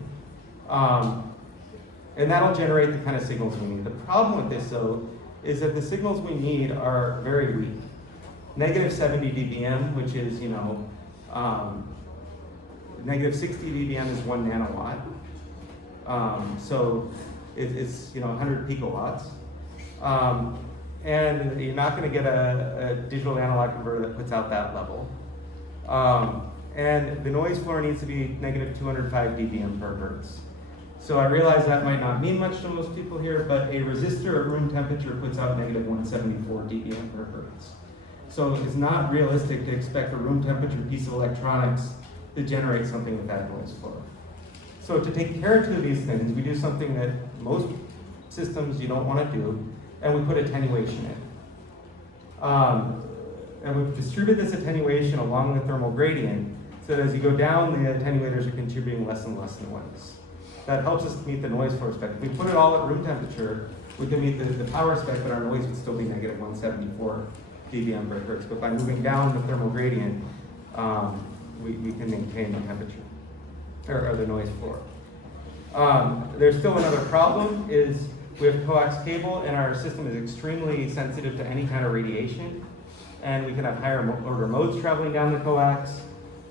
And that'll generate the kind of signals we need. The problem with this, though, is that the signals we need are very weak. Negative 70 dBm, which is, negative 60 dBm is 1 nanowatt. So it's 100 picowatts. And you're not going to get a digital analog converter that puts out that level. And the noise floor needs to be negative 205 dBm per hertz. So I realize that might not mean much to most people here, but a resistor at room temperature puts out negative 174 dBm per hertz. So it's not realistic to expect a room temperature piece of electronics to generate something with that noise floor. So to take care of 2 of these things, we do something that most systems you don't want to do, and we put attenuation in. And we've distributed this attenuation along the thermal gradient, so that as you go down, the attenuators are contributing less and less noise. That helps us meet the noise floor spec. If we put it all at room temperature, we can meet the power spec, but our noise would still be negative 174 dBm per hertz. But by moving down the thermal gradient, we can maintain the temperature, or the noise floor. There's still another problem, is we have coax cable, and our system is extremely sensitive to any kind of radiation. And we can have higher order modes traveling down the coax.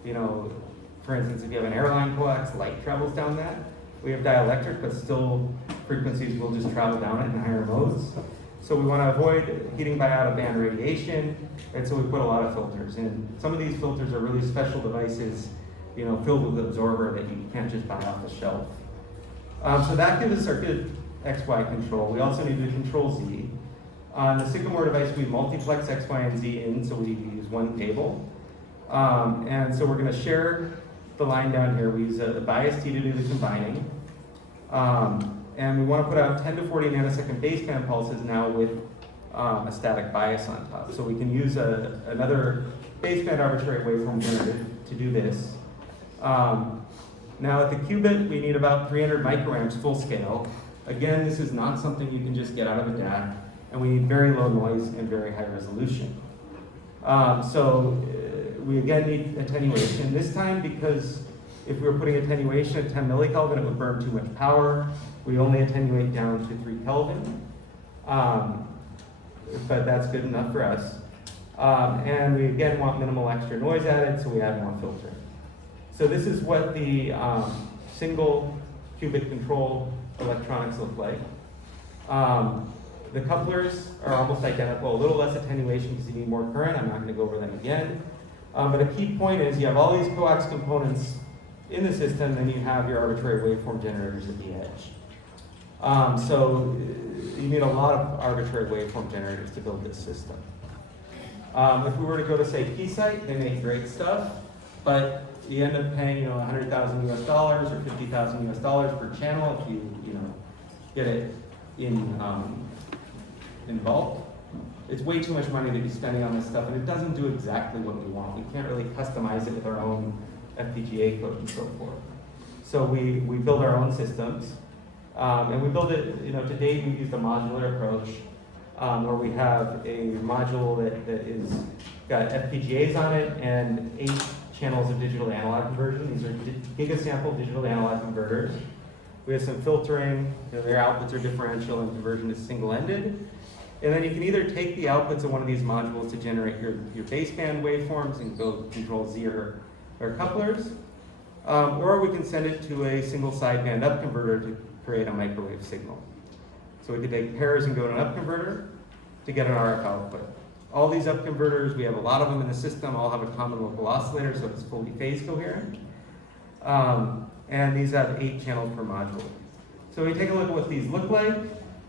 For instance, if you have an airline coax, light travels down that. We have dielectric, but still frequencies will just travel down it in higher modes. So we want to avoid heating by out-of-band radiation, and so we put a lot of filters in. Some of these filters are really special devices, filled with an absorber that you can't just buy off the shelf. So that gives us our good XY control. We also need to control Z. On the Sycamore device, we multiplex X, Y, and Z in, so we use 1 cable. And so we're going to share the line down here. We use a bias T to do the combining. And we want to put out 10 to 40 nanosecond baseband pulses now with a static bias on top. So we can use another baseband arbitrary waveform generator to do this. Now at the qubit, we need about 300 microamps full scale. Again, this is not something you can just get out of a DAC, and we need very low noise and very high resolution. We again need attenuation. This time, because if we were putting attenuation at 10 millikelvin, it would burn too much power. We only attenuate down to 3 Kelvin, but that's good enough for us. And we again want minimal extra noise added, so we add more filtering. So this is what the single qubit control electronics look like. The couplers are almost identical, a little less attenuation because you need more current. I'm not going to go over them again. But a key point is you have all these coax components in the system, then you have your arbitrary waveform generators at the edge. So you need a lot of arbitrary waveform generators to build this system. If we were to go to, say, Keysight, they make great stuff, but you end up paying, $100,000 US or $50,000 US per channel if you get it in bulk. It's way too much money to be spending on this stuff, and it doesn't do exactly what we want. We can't really customize it with our own FPGA code and so forth. So we build our own systems, and we build it. To date, we've used a modular approach, where we have a module that is got FPGAs on it and 8 channels of digital to analog conversion. These are gigasample digital to analog converters. We have some filtering. Their outputs are differential, and conversion is single-ended. And then you can either take the outputs of one of these modules to generate your baseband waveforms and go control Z or couplers, or we can send it to a single sideband up converter to create a microwave signal. So we could take pairs and go to an up converter to get an RF output. All these up converters, we have a lot of them in the system, all have a common local oscillator, so it's fully phase coherent. And these have 8 channels per module. So we take a look at what these look like.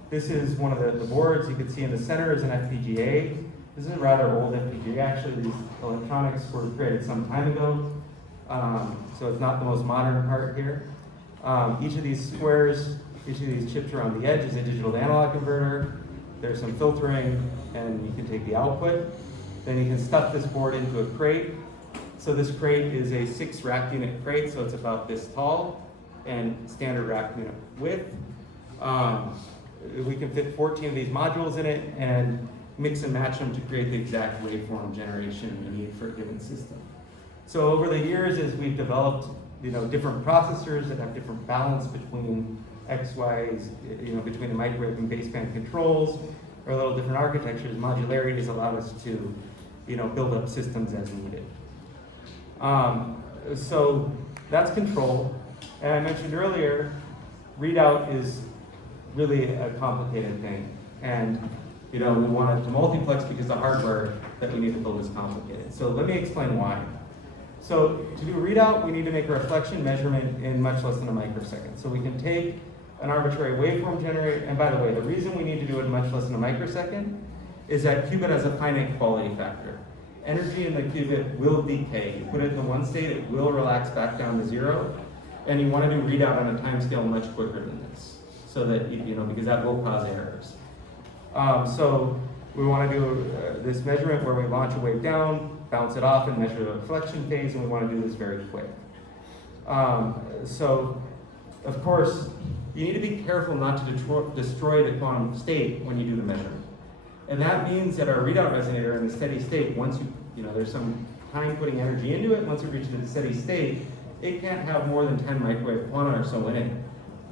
This is one of the boards. You can see in the center is an FPGA. This is a rather old FPGA, actually. These electronics were created some time ago, so it's not the most modern part here. Each of these squares, each of these chips around the edge is a digital to analog converter. There's some filtering, and you can take the output. Then you can stuff this board into a crate. So this crate is a 6 rack unit crate, so it's about this tall, and standard rack unit width. We can fit 14 of these modules in it and mix and match them to create the exact waveform generation we need for a given system. So over the years, as we've developed, different processors that have different balance between X, Y's, between the microwave and baseband controls, or a little different architectures, modularity has allowed us to, build up systems as needed. So that's control. And I mentioned earlier, readout is really a complicated thing. And we wanted to multiplex because the hardware that we need to build is complicated. So let me explain why. So to do a readout, we need to make a reflection measurement in much less than a microsecond. So we can take an arbitrary waveform generator, and by the way, the reason we need to do it in much less than a microsecond is that qubit has a finite quality factor. Energy in the qubit will decay. You put it in the one state, it will relax back down to 0, and you want to do readout on a time scale much quicker than this. So that, because that will cause errors. So we want to do this measurement where we launch a wave down, bounce it off, and measure the reflection phase, and we want to do this very quick. So, of course, you need to be careful not to destroy the quantum state when you do the measurement. And that means that our readout resonator in the steady state, once there's some time putting energy into it, once it reaches a steady state, it can't have more than 10 microwave quanta or so in it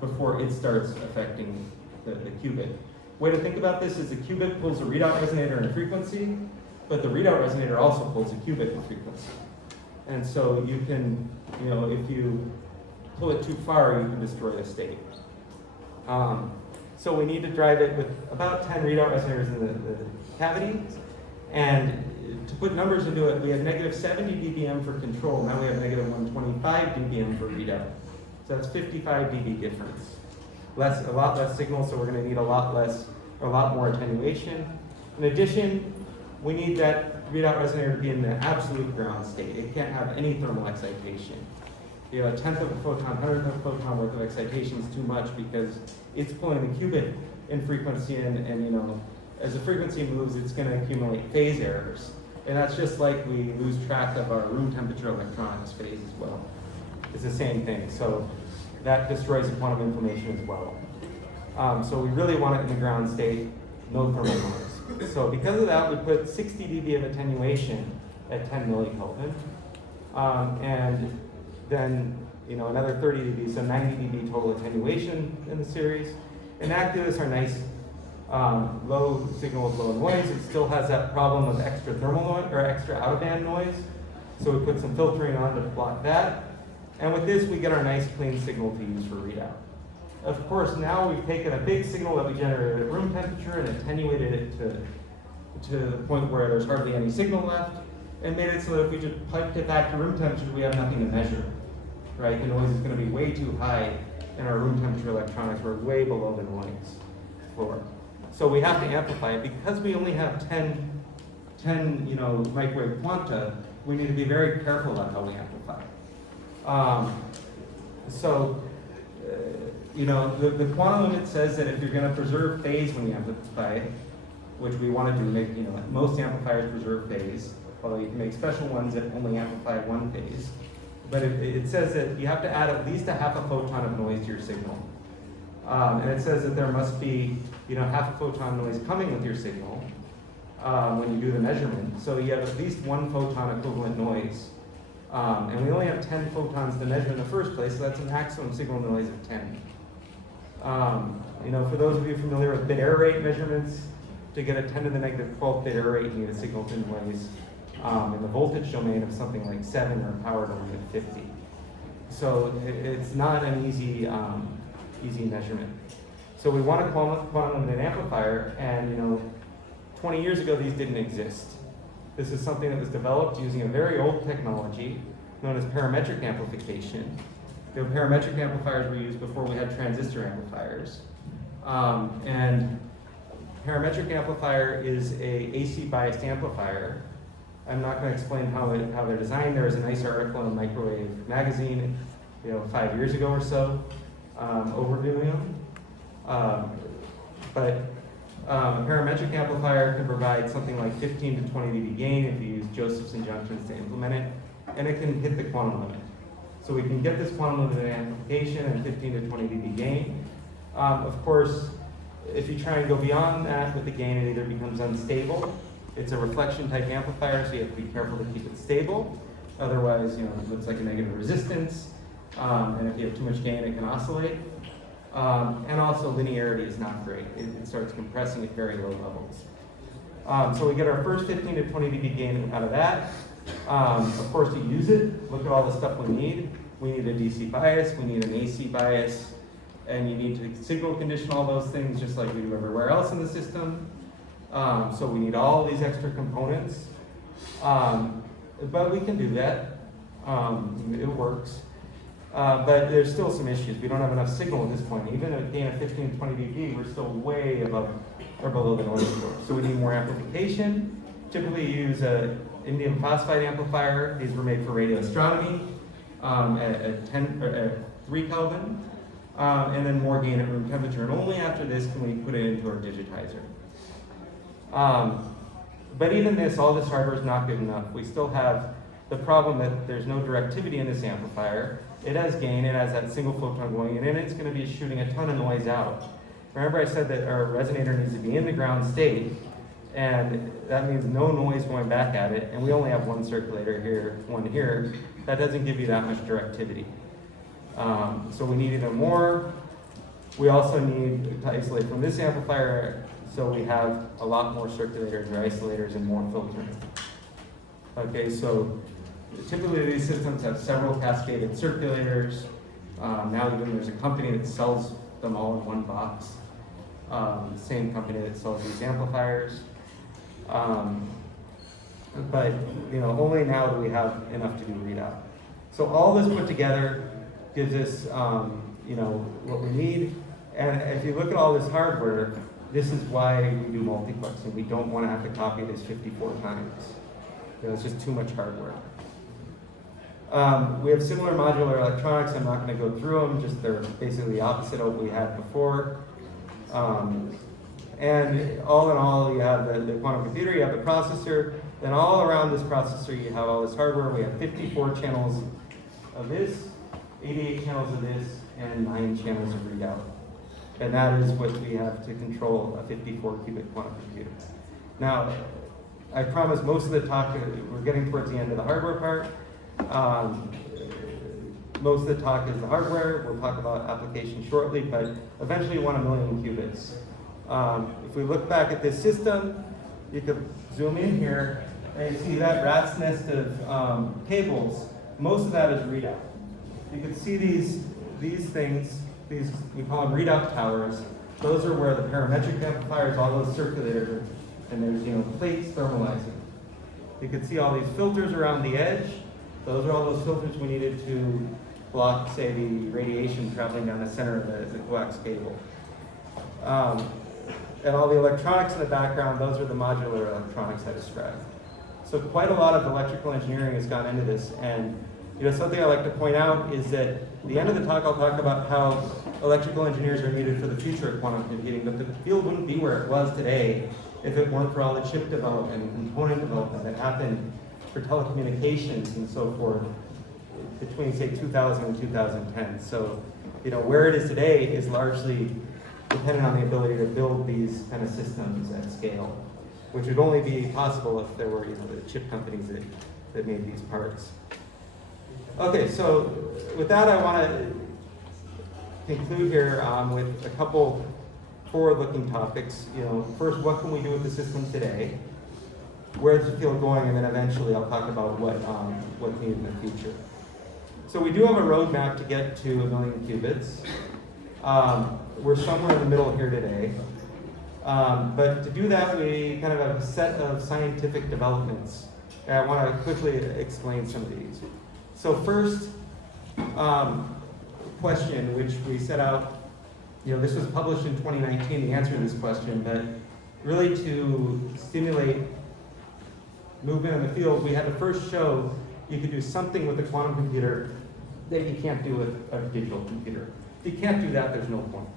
before it starts affecting the qubit. Way to think about this is the qubit pulls a readout resonator in frequency, but the readout resonator also pulls a qubit in frequency. And so you can, if you pull it too far, you can destroy the state. So we need to drive it with about 10 readout resonators in the cavity. And to put numbers into it, we have negative 70 dBm for control. Now we have negative 125 dBm for readout. So that's 55 dB difference. A lot less signal, so we're going to need a lot more attenuation. In addition, we need that readout resonator to be in the absolute ground state. It can't have any thermal excitation. A tenth of a photon, 100th of a photon worth of excitation is too much because it's pulling the qubit in frequency, and as the frequency moves, it's going to accumulate phase errors. And that's just like we lose track of our room temperature electronics phase as well. It's the same thing. So that destroys the quantum information as well. So we really want it in the ground state, no thermal noise. So because of that, we put 60 dB of attenuation at 10 millikelvin. And then another 30 dB, so 90 dB total attenuation in the series. And that gives us our nice low signal with low noise. It still has that problem of extra thermal noise or extra out of band noise. So we put some filtering on to block that. And with this, we get our nice clean signal to use for readout. Of course, now we've taken a big signal that we generated at room temperature and attenuated it to the point where there's hardly any signal left, and made it so that if we just piped it back to room temperature, we have nothing to measure, right? The noise is going to be way too high in our room temperature electronics. We're way below the noise floor. So we have to amplify it. Because we only have 10 microwave quanta, we need to be very careful about how we amplify. The quantum limit says that if you're going to preserve phase when you amplify it, which we want to do, most amplifiers preserve phase, although you can make special ones that only amplify one phase. But it says that you have to add at least a half a photon of noise to your signal. And it says that there must be half a photon noise coming with your signal when you do the measurement. So you have at least one photon equivalent noise. And we only have 10 photons to measure in the first place, so that's a maximum signal noise of 10. For those of you familiar with bit error rate measurements, to get a 10 to the negative 12th bit error rate, you need a signal to noise in the voltage domain of something like 7 or power domain of 50. So it's not an easy measurement. So we want a quantum limited amplifier, and 20 years ago these didn't exist. This is something that was developed using a very old technology known as parametric amplification. The parametric amplifiers were used before we had transistor amplifiers. And parametric amplifier is a AC biased amplifier. I'm not going to explain how they're designed. There was a nice article in Microwave magazine, 5 years ago or so, overviewing them. But a parametric amplifier can provide something like 15 to 20 dB gain if you use Josephson junctions to implement it, and it can hit the quantum limit. So we can get this quantum limited amplification and 15 to 20 dB gain. Of course, if you try and go beyond that with the gain, it either becomes unstable. It's a reflection type amplifier, so you have to be careful to keep it stable. Otherwise, it looks like a negative resistance. And if you have too much gain, it can oscillate. And also linearity is not great. It starts compressing at very low levels. So we get our first 15 to 20 dB gain out of that. Of course, to use it, look at all the stuff we need. We need a DC bias, we need an AC bias, and you need to signal condition all those things just like we do everywhere else in the system. So we need all these extra components. But we can do that. It works. But there's still some issues. We don't have enough signal at this point. Even at a gain of 15 to 20 dB, we're still way above or below the noise floor. So we need more amplification. Typically use a indium phosphide amplifier. These were made for radio astronomy at 3 Kelvin. And then more gain at room temperature. And only after this can we put it into our digitizer. But even this, all this hardware is not good enough. We still have the problem that there's no directivity in this amplifier. It has gain, it has that single photon going in, and it's going to be shooting a ton of noise out. Remember I said that our resonator needs to be in the ground state, and that means no noise going back at it, and we only have one circulator here, one here. That doesn't give you that much directivity. So we need either more. We also need to isolate from this amplifier, so we have a lot more circulators or isolators and more filtering. Okay, so typically these systems have several cascaded circulators. Now even there's a company that sells them all in one box. The same company that sells these amplifiers. But only now do we have enough to do readout. So all this put together gives us what we need. And if you look at all this hardware, this is why we do multiplexing. We don't want to have to copy this 54 times. It's just too much hardware. We have similar modular electronics. I'm not going to go through them, just they're basically the opposite of what we had before. And all in all, you have the quantum computer, you have the processor, then all around this processor you have all this hardware. We have 54 channels of this, 88 channels of this, and 9 channels of readout. And that is what we have to control a 54-qubit quantum computer. Now, I promise most of the talk, we're getting towards the end of the hardware part. Most of the talk is the hardware. We'll talk about application shortly, but eventually we want 1 million qubits. If we look back at this system, you could zoom in here, and you see that rat's nest of cables. Most of that is readout. you can see these things, we call them readout towers. Those are where the parametric amplifiers, all those circulators are, and there's plates thermalizing. You can see all these filters around the edge. Those are all those filters we needed to block, say, the radiation traveling down the center of the coax cable. And all the electronics in the background, those are the modular electronics I described. So quite a lot of electrical engineering has gone into this. And something I like to point out is that at the end of the talk, I'll talk about how electrical engineers are needed for the future of quantum computing, but the field wouldn't be where it was today if it weren't for all the chip development and component development that happened for telecommunications and so forth between, say, 2000 and 2010. So, where it is today is largely dependent on the ability to build these kind of systems at scale, which would only be possible if there were, the chip companies that made these parts. Okay, so with that, I want to conclude here with a couple forward-looking topics. First, what can we do with the system today? Where's the field going? And then eventually, I'll talk about what's needed in the future. So we do have a roadmap to get to 1 million qubits. We're somewhere in the middle here today. But to do that, we kind of have a set of scientific developments. And I want to quickly explain some of these. So first question, which we set out, this was published in 2019, the answer to this question, but really to stimulate movement in the field, we had to first show you could do something with a quantum computer that you can't do with a digital computer. If you can't do that, there's no point,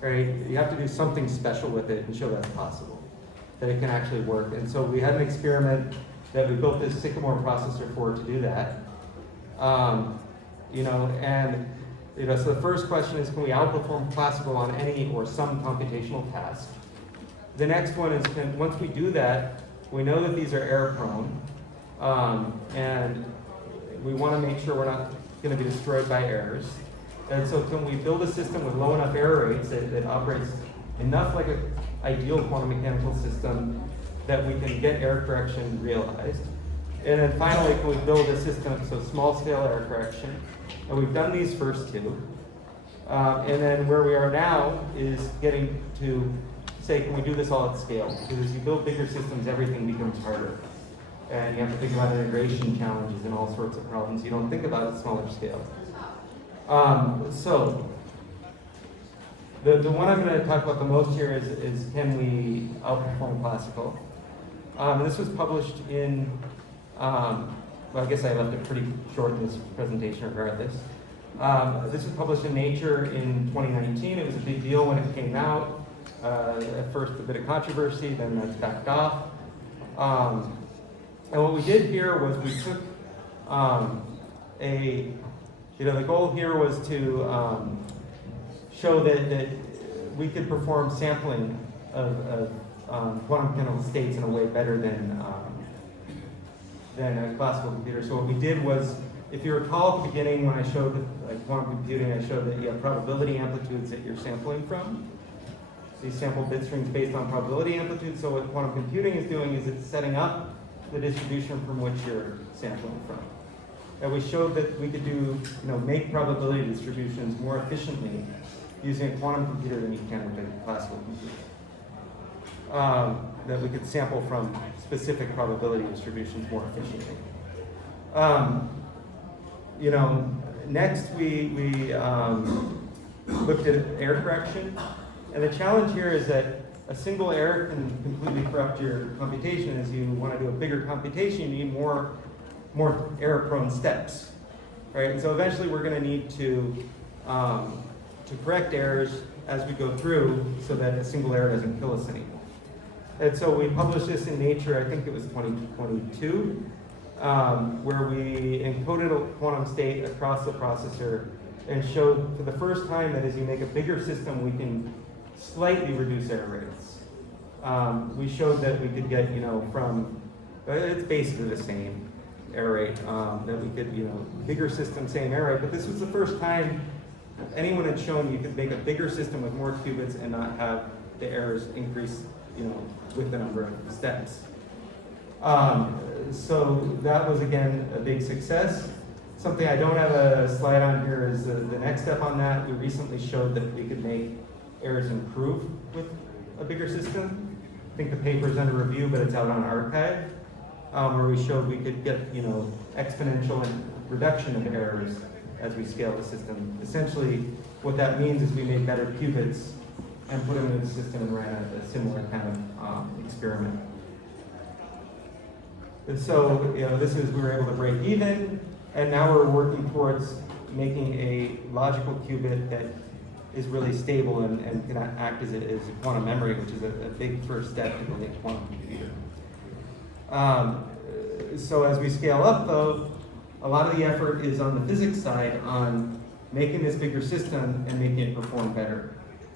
right? You have to do something special with it and show that's possible, that it can actually work. And so we had an experiment that we built this Sycamore processor for to do that. So the first question is, can we outperform classical on any or some computational task? The next one is, once we do that, we know that these are error prone, and we want to make sure we're not going to be destroyed by errors. And so can we build a system with low enough error rates that operates enough like an ideal quantum mechanical system that we can get error correction realized? And then finally, can we build a system, so small scale error correction? And we've done these first two. And then where we are now is getting to say, can we do this all at scale? Because as you build bigger systems, everything becomes harder. And you have to think about integration challenges and all sorts of problems you don't think about at smaller scale. So the one I'm going to talk about the most here is can we outperform classical? This was published in, well, I guess I left it pretty short in this presentation regardless. This was published in Nature in 2019. It was a big deal when it came out. At first a bit of controversy, then that's backed off. And what we did here was we took the goal here was to show that we could perform sampling of quantum mechanical states in a way better than a classical computer. So what we did was, if you recall at the beginning when I showed quantum computing, I showed that you have probability amplitudes that you're sampling from. These sample bit strings based on probability amplitude. So what quantum computing is doing is it's setting up the distribution from which you're sampling from. And we showed that we could do, make probability distributions more efficiently using a quantum computer than you can with a classical computer. That we could sample from specific probability distributions more efficiently. Next we looked at error correction. And the challenge here is that a single error can completely corrupt your computation. As you want to do a bigger computation, you need more error-prone steps, right? And so eventually we're going to need to correct errors as we go through so that a single error doesn't kill us anymore. And so we published this in Nature, I think it was 2022, where we encoded a quantum state across the processor and showed for the first time that as you make a bigger system, we can slightly reduce error rates. We showed that we could get, it's basically the same error rate, that we could, bigger system, same error rate, but this was the first time anyone had shown you could make a bigger system with more qubits and not have the errors increase, with the number of steps. So that was, again, a big success. Something I don't have a slide on here is the next step on that. We recently showed that we could make errors improve with a bigger system. I think the paper is under review, but it's out on archive, where we showed we could get, exponential reduction of errors as we scale the system. Essentially, what that means is we made better qubits and put them in the system and ran a similar kind of experiment. And so, we were able to break even, and now we're working towards making a logical qubit that is really stable and can act as a quantum memory, which is a big first step to building a quantum computer. So as we scale up, though, a lot of the effort is on the physics side on making this bigger system and making it perform better,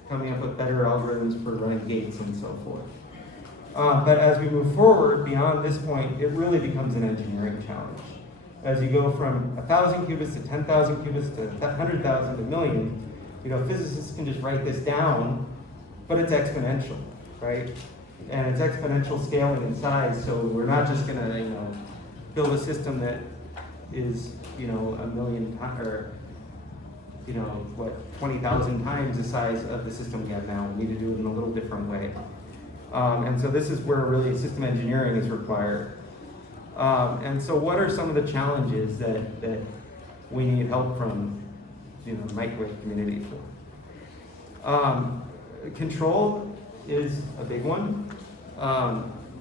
coming up with better algorithms for running gates and so forth. But as we move forward beyond this point, it really becomes an engineering challenge. As you go from 1,000 qubits to 10,000 qubits to 100,000 to a million, physicists can just write this down, but it's exponential, right? And it's exponential scaling in size, so we're not just gonna, build a system that is, a million times, or, 20,000 times the size of the system we have now. We need to do it in a little different way. And so this is where really system engineering is required. And so what are some of the challenges that we need help from the microwave community for? Control is a big one.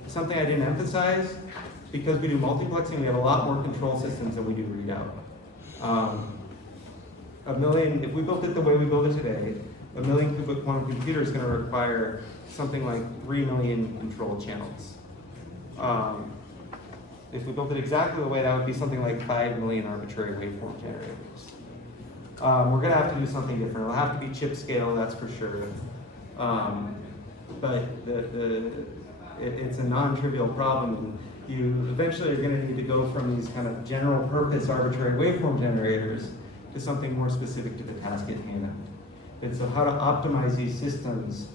Something I didn't emphasize, because we do multiplexing, we have a lot more control systems than we do readout. If we built it the way we build it today, a 1 million qubit quantum computer is going to require something like 3 million control channels. If we built it exactly the way, that would be something like 5 million arbitrary waveform generators. We're going to have to do something different. It'll have to be chip scale, that's for sure. But it's a non-trivial problem. You eventually are going to need to go from these kind of general purpose arbitrary waveform generators to something more specific to the task at hand. And so how to optimize these systems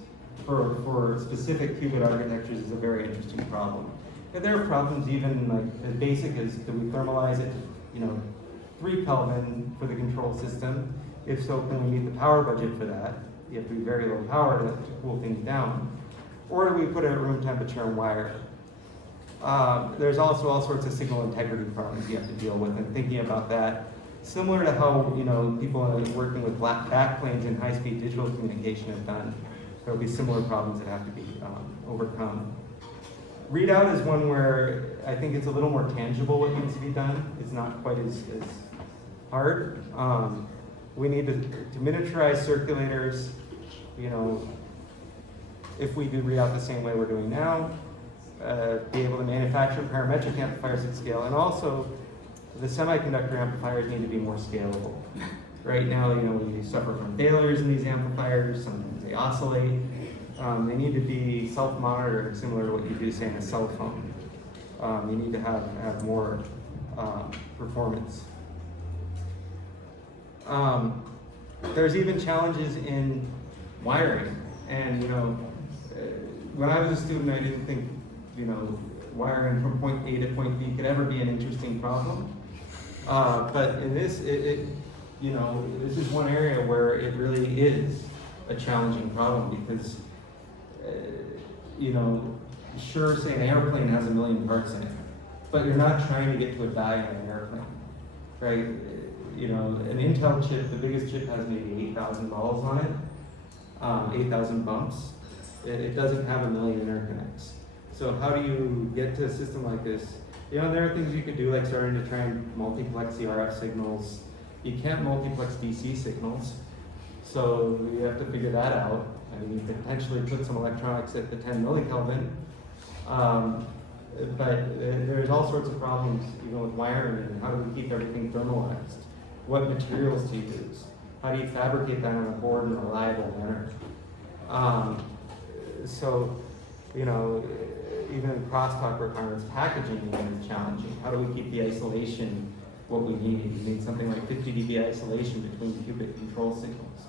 for specific qubit architectures is a very interesting problem. And there are problems even like as basic as, do we thermalize it to 3 Kelvin for the control system? If so, can we meet the power budget for that? You have to be very low power to cool things down. Or do we put it at room temperature and wire it? There's also all sorts of signal integrity problems you have to deal with, and thinking about that, similar to how people are working with backplanes in high-speed digital communication have done. There will be similar problems that have to be overcome. Readout is one where I think it's a little more tangible what needs to be done. It's not quite as hard. We need to miniaturize circulators. If we do readout the same way we're doing now, be able to manufacture parametric amplifiers at scale, and also the semiconductor amplifiers need to be more scalable. Right now, we suffer from failures in these amplifiers. Sometimes they oscillate. They need to be self-monitored, similar to what you do, say, in a cell phone. You need to have more performance. There's even challenges in wiring. And when I was a student, I didn't think wiring from point A to point B could ever be an interesting problem. But in this, this is one area where it really is a challenging problem because, sure, say an airplane has 1 million parts in it, but you're not trying to get to a die in an airplane, right? An Intel chip, the biggest chip has maybe 8,000 balls on it, 8,000 bumps. It doesn't have 1 million interconnects. So how do you get to a system like this? There are things you could do, like starting to try and multiplex the RF signals. You can't multiplex DC signals, so you have to figure that out. I mean, you could potentially put some electronics at the 10 millikelvin, but there's all sorts of problems, even with wiring, and how do we keep everything thermalized? What materials to use? How do you fabricate that on a board in a reliable manner? Even crosstalk requirements, packaging is challenging. How do we keep the isolation what we need? You need something like 50 dB isolation between qubit control signals.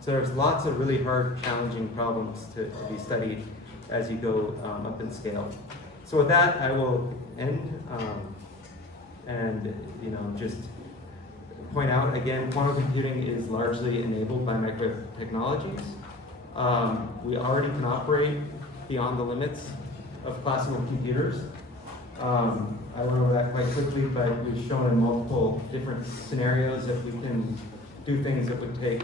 So there's lots of really hard, challenging problems to be studied as you go up in scale. So with that, I will end and just point out, again, quantum computing is largely enabled by microwave technologies. We already can operate beyond the limits of classical computers. I went over that quite quickly, but we've shown in multiple different scenarios that we can do things that would take,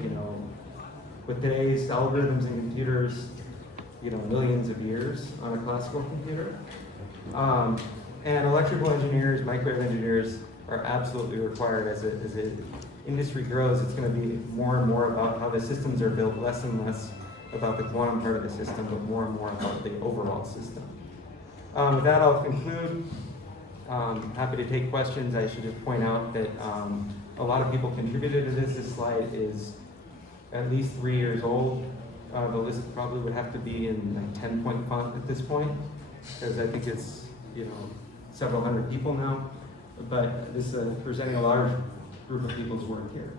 with today's algorithms and computers, millions of years on a classical computer. And electrical engineers, microwave engineers are absolutely required as the industry grows. It's going to be more and more about how the systems are built, less and less about the quantum part of the system, but more and more about the overall system. With that, I'll conclude. Happy to take questions. I should just point out that a lot of people contributed to this. This slide is at least 3 years old. The list probably would have to be in like 10-point font at this point, because I think it's several hundred people now. But this is presenting a large group of people's work here.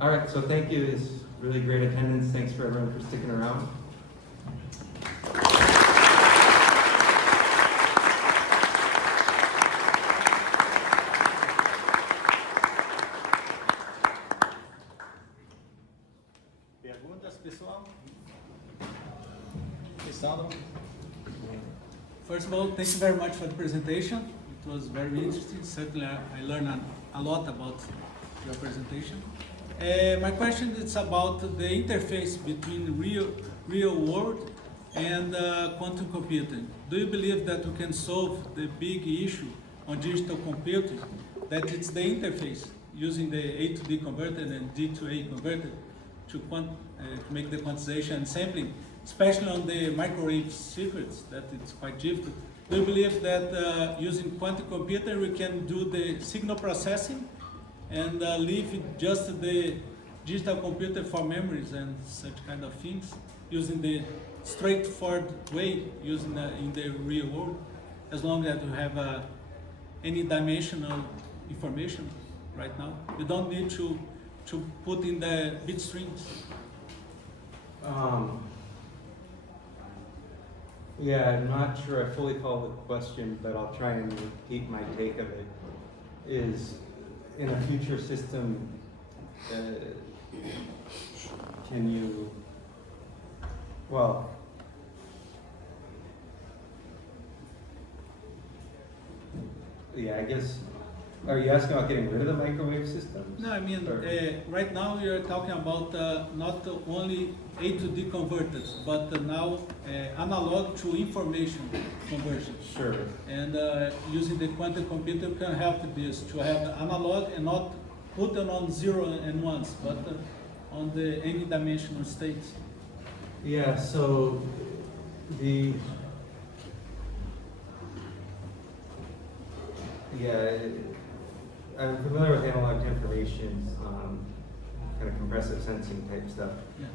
All right, so thank you. It's really great attendance. Thanks for everyone for sticking around. Perguntas, pessoal? Sandro? First of all, thank you very much for the presentation. It was very interesting. Certainly, I learned a lot about your presentation. My question is about the interface between real world and quantum computing. Do you believe that we can solve the big issue on digital computing, that it's the interface using the A to D converter and D to A converter to make the quantization and sampling, especially on the microwave circuits, that it's quite difficult? Do you believe that using quantum computer we can do the signal processing and leave just the digital computer for memories and such kind of things, using the straightforward way using in the real world, as long as you have any dimensional information right now? You don't need to put in the bit strings. Yeah, I'm not sure I fully follow the question, but I'll try and repeat my take of it. Is in a future system, can you, well, yeah, I guess, are you asking about getting rid of the microwave systems? No, I mean, right now we are talking about not only A to D converters, but now analog to information conversion. Sure. And using the quantum computer can help this, to have analog and not put them on 0 and 1s, but on the any dimensional states. Yeah, so I'm familiar with analog to information, kind of compressive sensing type stuff. Yeah.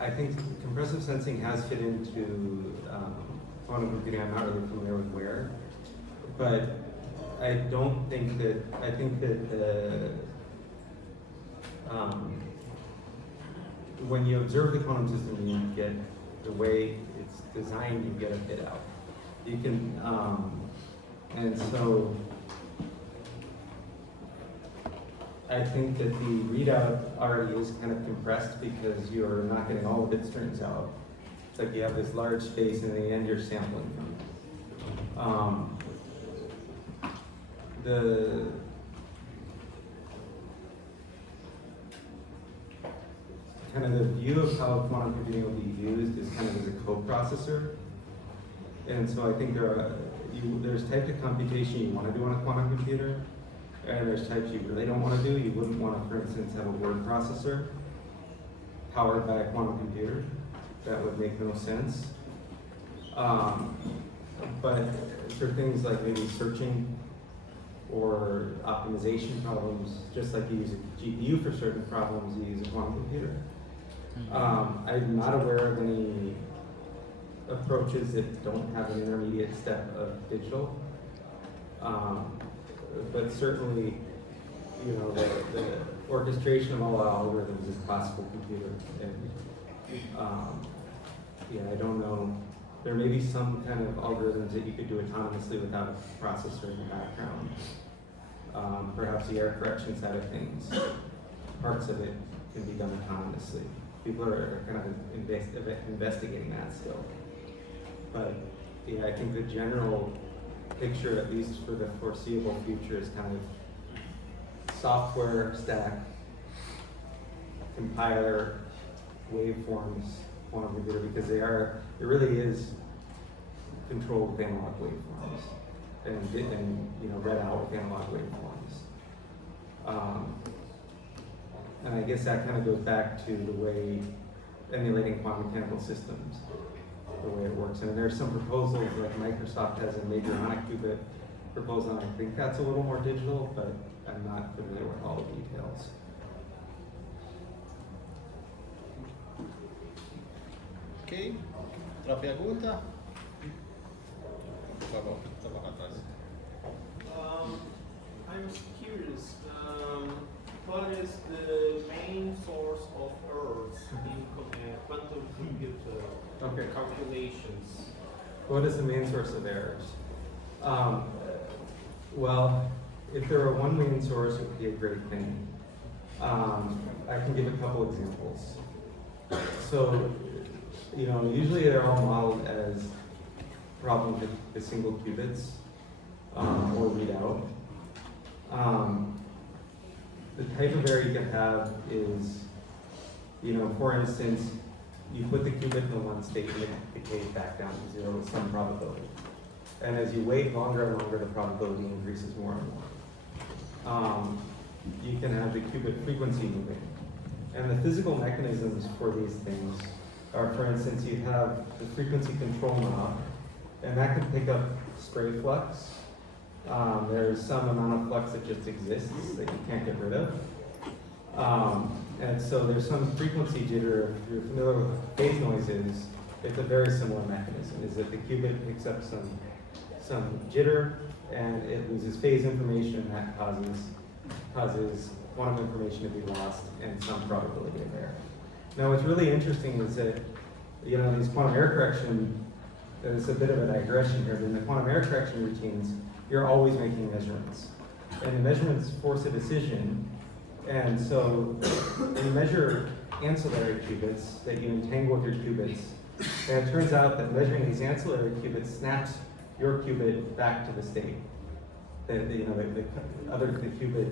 I think compressive sensing has fit into quantum computing. I'm not really familiar with where, but I don't think that, I think that when you observe the quantum system, you get the way it's designed, you get a bit out. You can, and so I think that the readout already is kind of compressed because you're not getting all the bit strings out. It's like you have this large space and in the end you're sampling from. The kind of the view of how quantum computing will be used is kind of as a co-processor. And so I think there's types of computation you want to do on a quantum computer, and there's types you really don't want to do. You wouldn't want to, for instance, have a word processor powered by a quantum computer. That would make no sense. But for things like maybe searching or optimization problems, just like you use a GPU for certain problems, you use a quantum computer. I'm not aware of any approaches that don't have an intermediate step of digital. But certainly, the orchestration of all algorithms is classical computer. And I don't know. There may be some kind of algorithms that you could do autonomously without a processor in the background. Perhaps the error correction side of things, parts of it can be done autonomously. People are kind of investigating that still. But yeah, I think the general picture, at least for the foreseeable future, is kind of software stack, compiler, waveforms, quantum computer, because it really is controlled with analog waveforms and read out with analog waveforms. And I guess that kind of goes back to the way emulating quantum mechanical systems, the way it works. And there's some proposals, like Microsoft has a major ionic qubit proposal, and I think that's a little more digital, but I'm not familiar with all the details. Ok, outra pergunta? Por favor, estava lá atrás. I'm curious, what is the main source of errors in quantum computer calculations? What is the main source of errors? Well, if there were one main source, it would be a great thing. I can give a couple examples. So, usually they're all modeled as problems with single qubits or readout. The type of error you can have is, for instance, you put the qubit in one state and it decays back down to zero with some probability. And as you wait longer and longer, the probability increases more and more. You can have the qubit frequency moving. And the physical mechanisms for these things are, for instance, you have the frequency control knob, and that can pick up stray flux. There's some amount of flux that just exists that you can't get rid of. And so there's some frequency jitter. If you're familiar with phase noises, it's a very similar mechanism, is that the qubit picks up some jitter and it loses phase information, and that causes quantum information to be lost and some probability of error. Now what's really interesting is that, these quantum error correction, there's a bit of a digression here, but in the quantum error correction routines, you're always making measurements. And the measurements force a decision. And so you measure ancillary qubits that you entangle with your qubits. And it turns out that measuring these ancillary qubits snaps your qubit back to the state. The qubit,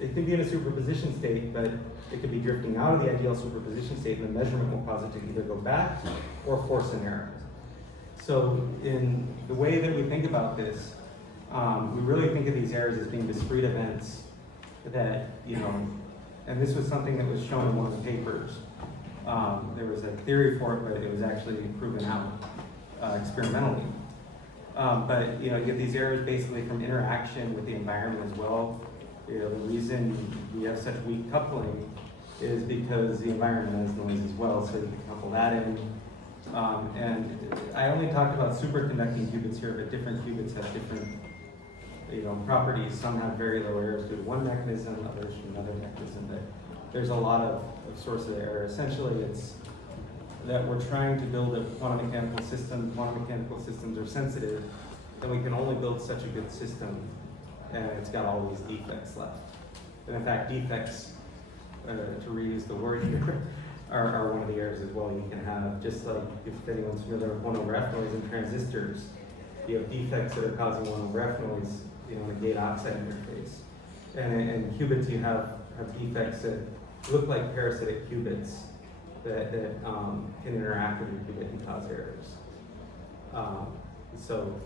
it can be in a superposition state, but it could be drifting out of the ideal superposition state, and the measurement will cause it to either go back or force an error. So in the way that we think about this, we really think of these errors as being discrete events that, and this was something that was shown in one of the papers. There was a theory for it, but it was actually proven out experimentally. But you get these errors basically from interaction with the environment as well. The reason we have such weak coupling is because the environment has noise as well, so you can couple that in. And I only talked about superconducting qubits here, but different qubits have different properties. Some have very low errors due to one mechanism, others from another mechanism. But there's a lot of sources of error. Essentially, it's that we're trying to build a quantum mechanical system. Quantum mechanical systems are sensitive, and we can only build such a good system, and it's got all these defects left. And in fact, defects, to reuse the word here, are one of the errors as well. You can have, just like if anyone's familiar with 1/f noise in transistors, you have defects that are causing 1/f noise in the gate oxide interface. And in qubits, you have defects that look like parasitic qubits that can interact with your qubit and cause errors. So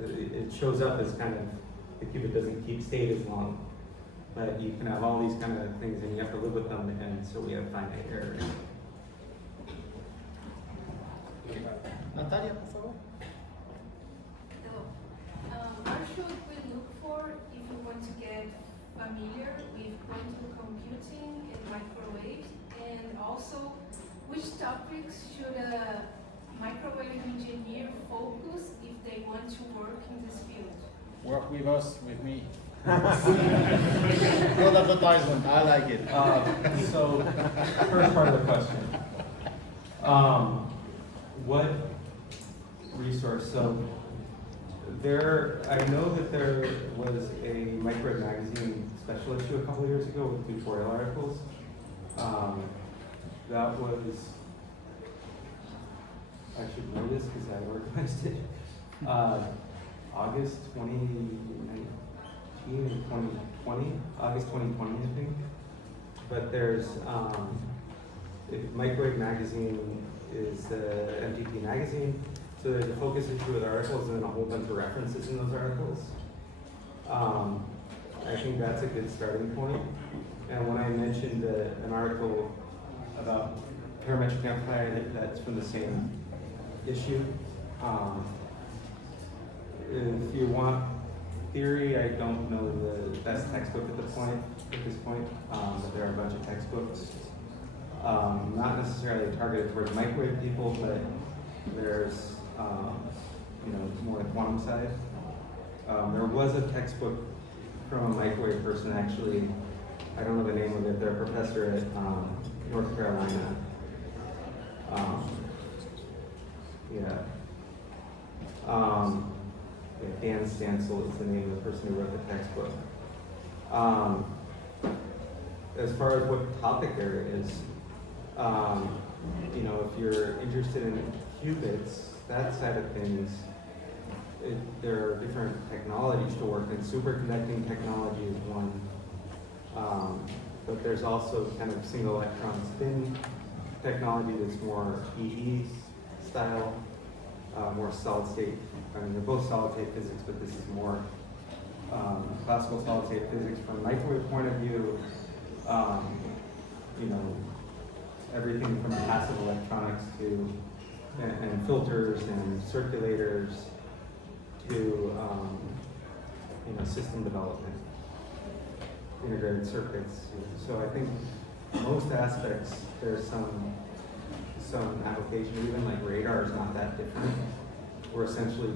it shows up as kind of, the qubit doesn't keep state as long, but you can have all these kind of things and you have to live with them, and so we have finite error. Natália, por favor. What should we look for if we want to get familiar with quantum computing and microwave? And also, which topics should a microwave engineer focus if they want to work in this field? Work with us, with me. Good advertisement, I like it. So, first part of the question. What resource? So, I know that there was a Micro-ondas magazine special issue a couple of years ago with tutorial articles. That was, I should know this because I organized it, August 2019 and 2020, August 2020 I think. But there's, Microwave magazine is the MTT magazine, so there's a focus issue with articles and then a whole bunch of references in those articles. I think that's a good starting point. And when I mentioned an article about parametric amplifier, that's from the same issue. If you want theory, I don't know the best textbook at this point, but there are a bunch of textbooks. Not necessarily targeted towards microwave people, but there's more the quantum side. There was a textbook from a microwave person actually. I don't know the name of it. They're a professor at North Carolina. Dan Stansel is the name of the person who wrote the textbook. As far as what topic area is, if you're interested in qubits, that side of things, there are different technologies to work in. Superconducting technology is one, but there's also kind of single electron spin technology that's more EE style, more solid state. I mean, they're both solid state physics, but this is more classical solid state physics from a microwave point of view. Everything from passive electronics to and filters and circulators to system development, integrated circuits. So I think most aspects there's some application. Even like radar is not that different. We're essentially,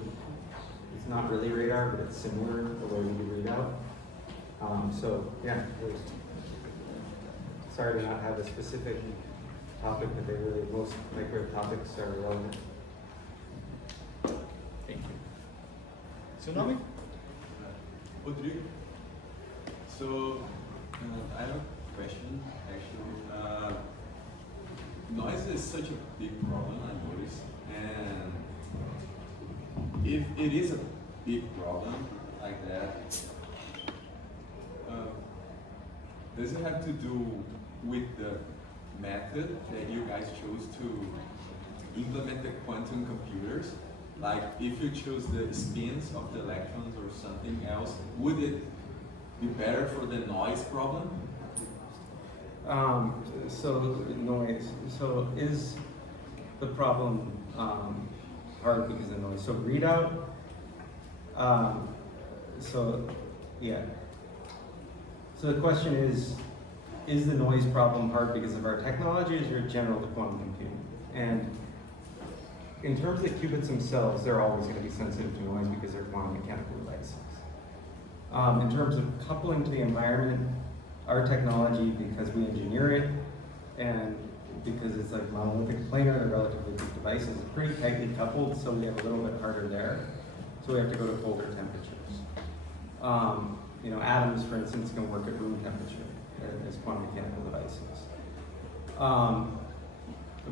it's not really radar, but it's similar the way we do readout. Sorry to not have a specific topic, but most microwave topics are relevant. Thank you. Seu nome? Rodrigo. So, I have a question, actually. Noise is such a big problem, I notice, and if it is a big problem like that, does it have to do with the method that you guys chose to implement the quantum computers? Like, if you choose the spins of the electrons or something else, would it be better for the noise problem? Noise. So is the problem hard because of noise? So readout. So the question is the noise problem hard because of our technologies or general to quantum computing? And in terms of the qubits themselves, they're always going to be sensitive to noise because they're quantum mechanical devices. In terms of coupling to the environment, our technology, because we engineer it, and because it's like monolithic planar, they're relatively big devices, is pretty tightly coupled, so we have a little bit harder there. So we have to go to colder temperatures. Atoms, for instance, can work at room temperature as quantum mechanical devices.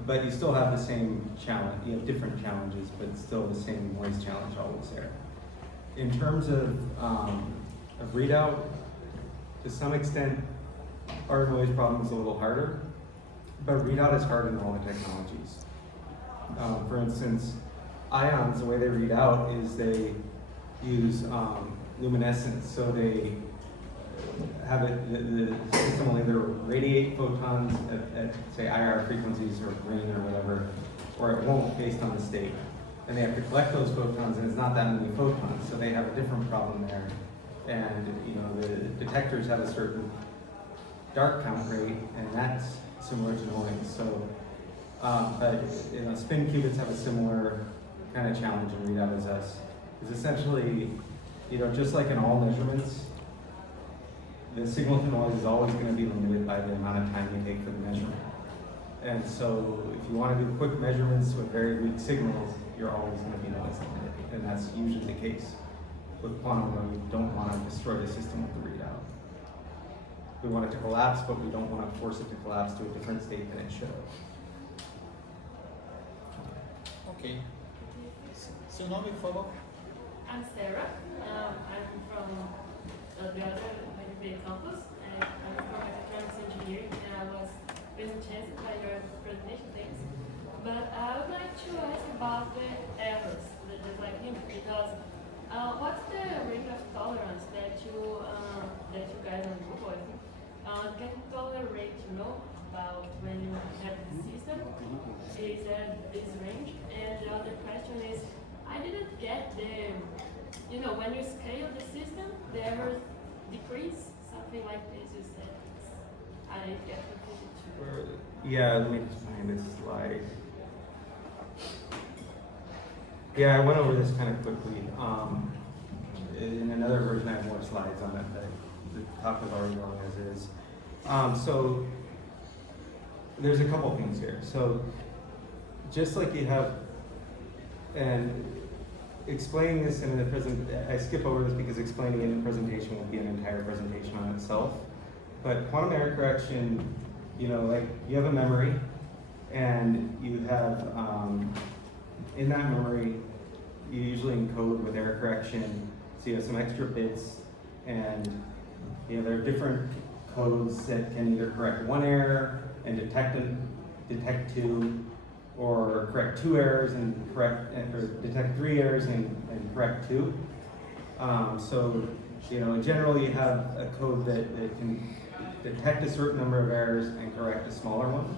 But you still have the same challenge. You have different challenges, but still the same noise challenge always there. In terms of readout, to some extent, our noise problem is a little harder, but readout is hard in all the technologies. For instance, ions, the way they read out is they use luminescence, so they have the system will either radiate photons at say IR frequencies or green or whatever, or it won't based on the state. And they have to collect those photons, and it's not that many photons, so they have a different problem there. And the detectors have a certain dark count rate, and that's similar to noise. So, but spin qubits have a similar kind of challenge in readout as us. It's essentially, just like in all measurements, the signal to noise is always going to be limited by the amount of time you take for the measurement. And so, if you want to do quick measurements with very weak signals, you're always going to be noise limited. and that's usually the case with quantum, where we don't want to destroy the system with the readout. We want it to collapse, but we don't want to force it to collapse to a different state than it should have. Ok. Seu nome, por favor? I'm Sarah. I'm from the other MTT campus. I'm from Electronics Engineering, and I was very enchanted by your presentation. Thanks. But I would like to ask about the errors, just like him, because what's the rate of tolerance that you guys on Google, I think, can tolerate, about when you have the system? Is that this range? And the other question is, I didn't get the, when you scale the system, the errors decrease, something like this, you said. I didn't get confused too. Yeah, let me just find this slide. Yeah, I went over this kind of quickly. In another version, I have more slides on it, but the talk is already going as is. So there's a couple things here. So just like you have, and explaining this in the present, I skip over this because explaining it in the presentation will be an entire presentation on itself. But quantum error correction, like you have a memory, and you have, in that memory, you usually encode with error correction, so you have some extra bits, and there are different codes that can either correct one error and detect two, or correct two errors and detect three errors and correct two. So generally you have a code that can detect a certain number of errors and correct a smaller one.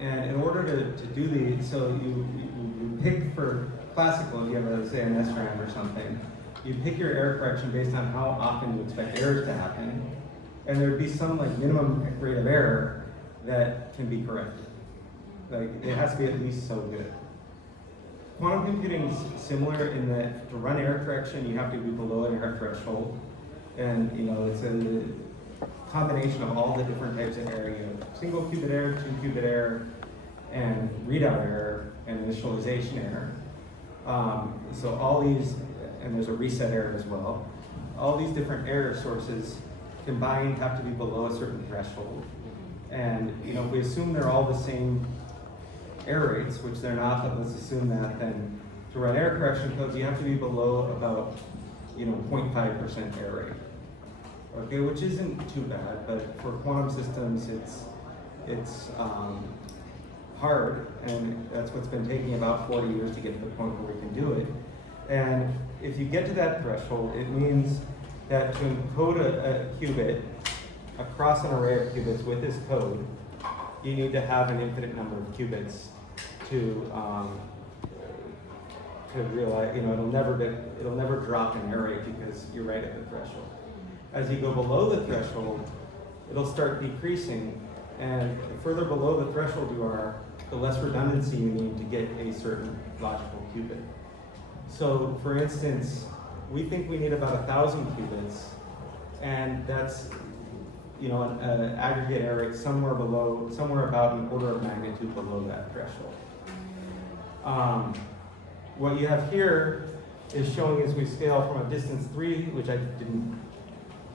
And in order to do these, so you pick for classical, if you have say an SRAM or something, you pick your error correction based on how often you expect errors to happen, and there would be some minimum rate of error that can be corrected. It has to be at least so good. Quantum computing is similar in that to run error correction, you have to be below an error threshold, and it's a combination of all the different types of error. You have single qubit error, 2 qubit error, and readout error, and initialization error. So all these, and there's a reset error as well. All these different error sources combined have to be below a certain threshold. And if we assume they're all the same error rates, which they're not, but let's assume that, then to run error correction codes, you have to be below about 0.5% error rate. Okay, which isn't too bad, but for quantum systems, it's hard, and that's what's been taking about 40 years to get to the point where we can do it. And if you get to that threshold, it means that to encode a qubit across an array of qubits with this code, you need to have an infinite number of qubits to realize, it'll never drop an error rate because you're right at the threshold. As you go below the threshold, it'll start decreasing, and the further below the threshold you are, the less redundancy you need to get a certain logical qubit. So, for instance, we think we need about 1,000 qubits, and that's an aggregate error rate somewhere about an order of magnitude below that threshold. What you have here is showing as we scale from a distance 3, which I didn't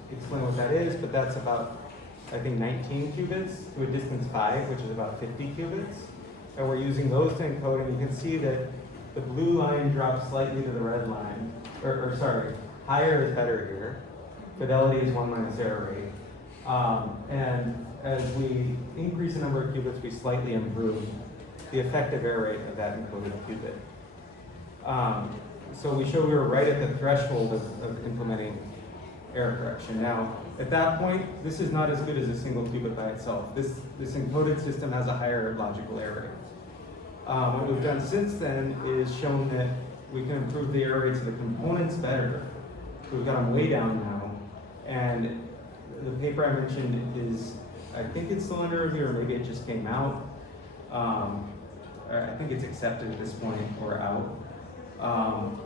explain what that is, but that's about, I think, 19 qubits, to a distance 5, which is about 50 qubits. And we're using those to encode, and you can see that the blue line drops slightly to the red line, or sorry, higher is better here. Fidelity is 1 minus error rate. And as we increase the number of qubits, we slightly improve the effective error rate of that encoded qubit. So we show we were right at the threshold of implementing error correction. Now, at that point, this is not as good as a single qubit by itself. This encoded system has a higher logical error rate. What we've done since then is shown that we can improve the error rates of the components better. So we've got them way down now. And the paper I mentioned is, I think it's still under review, or maybe it just came out. I think it's accepted at this point, or out,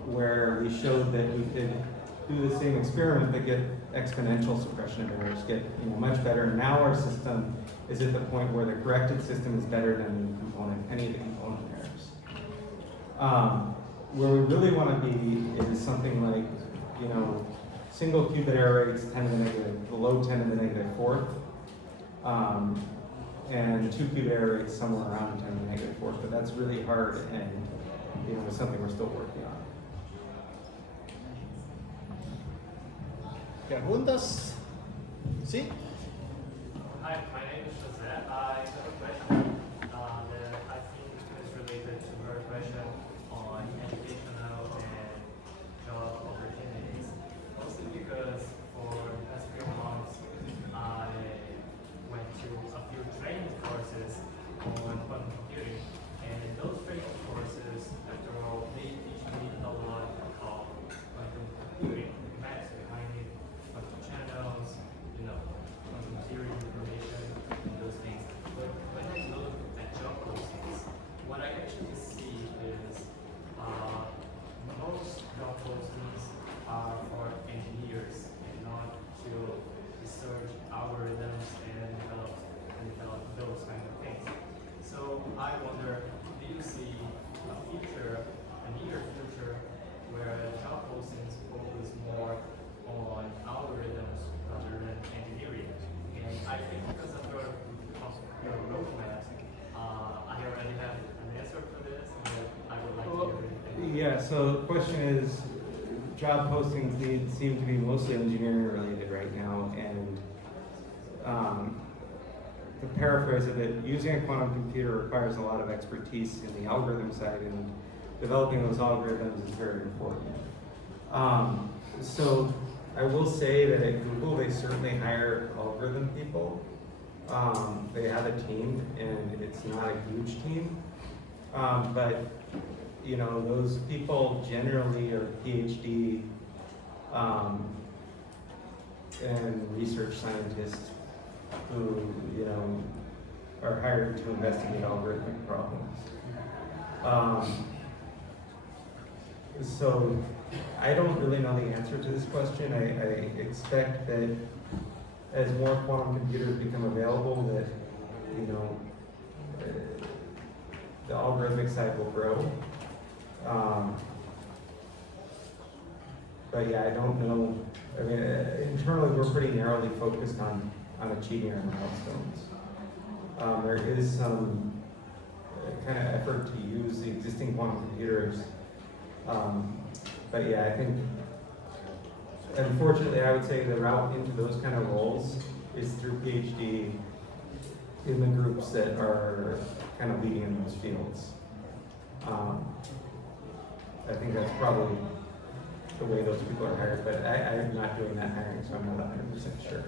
where we showed that we could do the same experiment but get exponential suppression of errors, get much better. And now our system is at the point where the corrected system is better than any of the component errors. where we really want to be is something like, you know, single qubit error rates 10 to the negative, below 10 to the negative fourth, and 2 qubit error rates somewhere around 10 to the negative fourth. But that's really hard, and you know, it's something we're still working on. Perguntas? Sim? Hi, my name is Jose. I have a question that I think is related to your question on educational and job opportunities. Mostly because for the past few months, I went to a few training courses on quantum computing. And in those training courses, after all, they teach me a lot about quantum computing, maths behind it, quantum channels, you know, quantum theory information, and those things. But when I look at job postings, what I actually see is most job postings are for engineers and not to research algorithms and develop those kind of things. So I wonder, do you see a future, a near future, where job postings focus more on algorithms rather than engineering? And I think because of your roadmap, I already have an answer for this, but I would like to hear it. Yeah, so the question is, job postings seem to be mostly engineering related right now, and to paraphrase a bit, using a quantum computer requires a lot of expertise in the algorithm side, and developing those algorithms is very important. So I will say that at Google, they certainly hire algorithm people. They have a team, and it's not a huge team. But you know, those people generally are PhD and research scientists who, you know, are hired to investigate algorithmic problems. So I don't really know the answer to this question. I expect that as more quantum computers become available, that, you know, the algorithmic side will grow. But yeah, I don't know. I mean, internally, we're pretty narrowly focused on achieving our milestones. There is some kind of effort to use the existing quantum computers. But yeah, I think, unfortunately, I would say the route into those kind of roles is through PhD in the groups that are kind of leading in those fields. I think that's probably the way those people are hired, but I'm not doing that hiring, so I'm not 100% sure.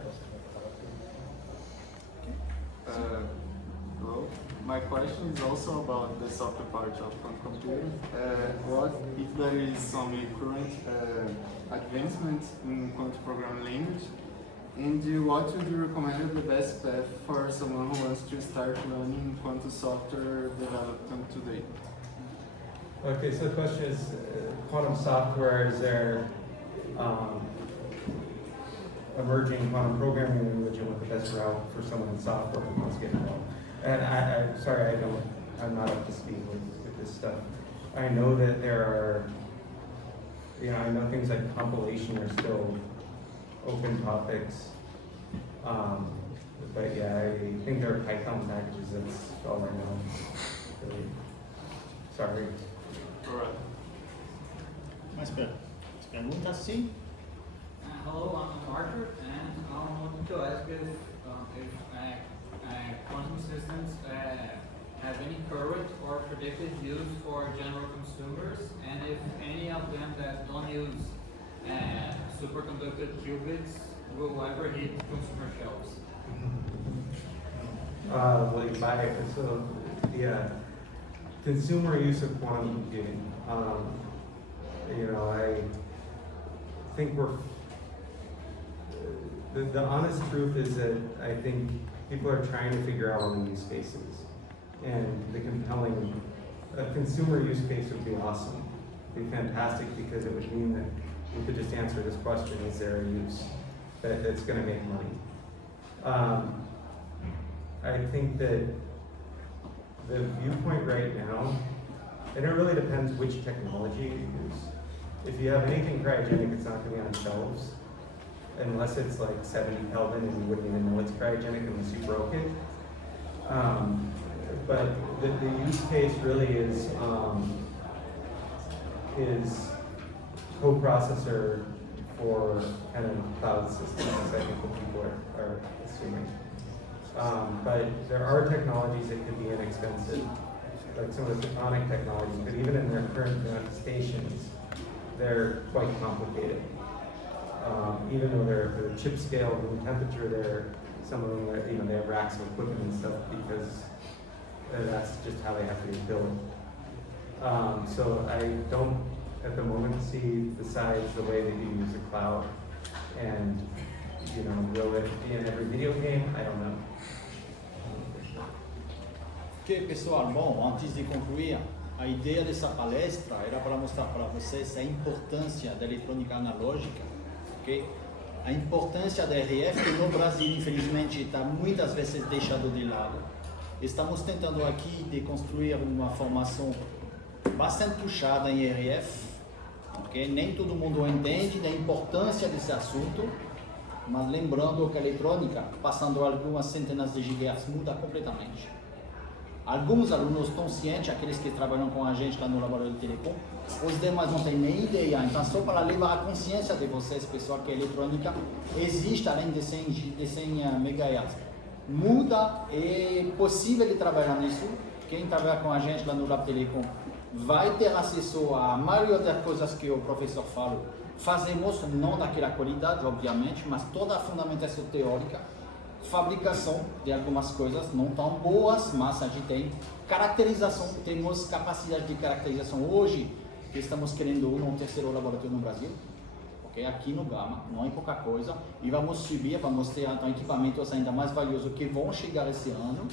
Hello. My question is also about the software part of quantum computing. What if there is some current advancement in quantum programming language? And what would you recommend the best path for someone who wants to start learning quantum software development today? Okay, so the question is, quantum software, is there emerging quantum programming language, and what the best route for someone in software who wants to get involved? And I'm sorry, I'm not up to speed with this stuff. I know that there are, you know, I know things like compilation are still open topics. But yeah, I think there are Python packages, that's all I know. Really. Sorry. Alright. Mais perguntas? Sim? Hello, I'm Arthur, and I wanted to ask if quantum systems have any current or predictive use for general consumers, and if any of them that don't use superconducted qubits will ever hit consumer shelves. Well, you buy it. So, yeah, consumer use of quantum computing. You know, I think the honest truth is that I think people are trying to figure out all the use cases, and the compelling consumer use case would be awesome. It'd be fantastic, because it would mean that we could just answer this question: is there a use that's going to make money? I think that the viewpoint right now And it really depends which technology you use. If you have anything cryogenic, it's not going to be on shelves, unless it's like 70 Kelvin and you wouldn't even know it's cryogenic unless you broke it. But the use case really is coprocessor for kind of cloud systems, I think what people are assuming. But there are technologies that could be inexpensive, like some of the photonic technologies, but even in their current manifestations, they're quite complicated. Even though they're chip scale, room temperature, some of them are, they have racks of equipment and stuff because that's just how they have to be built. So I don't, at the moment, see besides the way that you use the cloud and, will it be in every video game? I don't know. Ok, pessoal, bom, antes de concluir, a ideia dessa palestra era para mostrar para vocês a importância da eletrônica analógica, ok? A importância da RF, que no Brasil, infelizmente, está muitas vezes deixado de lado. Estamos tentando aqui de construir uma formação bastante puxada em RF, ok? Nem todo mundo entende da importância desse assunto, mas lembrando que a eletrônica, passando algumas centenas de gigahertz, muda completamente. Alguns alunos estão cientes, aqueles que trabalham com a gente lá no laboratório de telecom, os demais não têm nem ideia. Então, só para levar a consciência de vocês, pessoal, que a eletrônica existe além de 100 MHz. Muda, é possível de trabalhar nisso. Quem trabalha com a gente lá no Lab Telecom vai ter acesso a maioria das coisas que o professor falou. Fazemos, não daquela qualidade, obviamente, mas toda a fundamentação teórica. Fabricação de algumas coisas não tão boas, mas a gente tem caracterização, temos capacidade de caracterização hoje, que estamos querendo um terceiro laboratório no Brasil, ok? Aqui no Gama, não é pouca coisa, e vamos subir, vamos ter então, equipamentos ainda mais valiosos que vão chegar esse ano.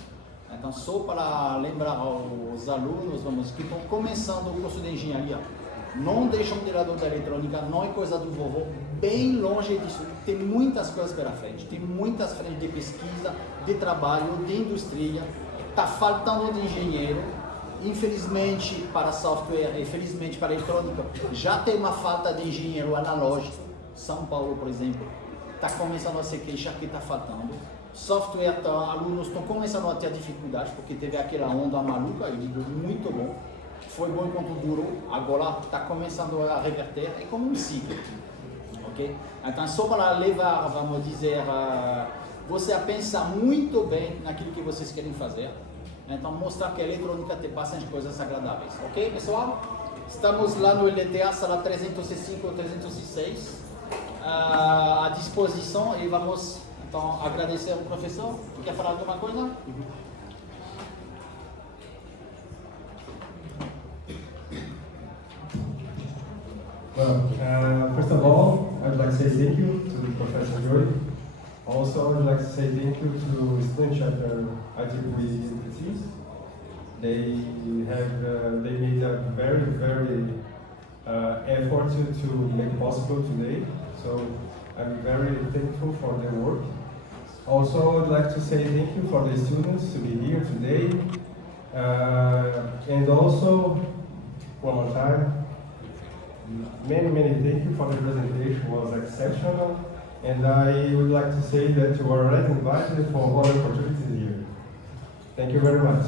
Então, só para lembrar aos alunos, que estão começando o curso de engenharia, não deixam de lado da eletrônica, não é coisa do vovô, bem longe disso. Tem muitas coisas pela frente, tem muitas frentes de pesquisa, de trabalho, de indústria. Está faltando de engenheiro, infelizmente para software, infelizmente para eletrônica, já tem uma falta de engenheiro analógico. São Paulo, por exemplo, está começando a se queixar que está faltando. Software, alunos estão começando a ter dificuldade, porque teve aquela onda maluca, e muito bom. Foi bom enquanto durou, agora está começando a reverter, é como um ciclo, ok? Então, só para levar, vamos dizer, você a pensar muito bem naquilo que vocês querem fazer, então mostrar que a eletrônica tem bastante coisas agradáveis, ok, pessoal? Estamos lá no LTA, sala 305 ou 306, à disposição, e vamos, então, agradecer ao professor. Quer falar alguma coisa? Well, first of all, I'd like to say thank you to Professor Joy. Also, I'd like to say thank you to student chapter IEEE MTT. They made a very effort to make it possible today. So I'm very thankful for their work. Also, I'd like to say thank you for the students to be here today. And also, one more time, many thank you for the presentation. It was exceptional, and I would like to say that you are already invited for other opportunities here. Thank you very much.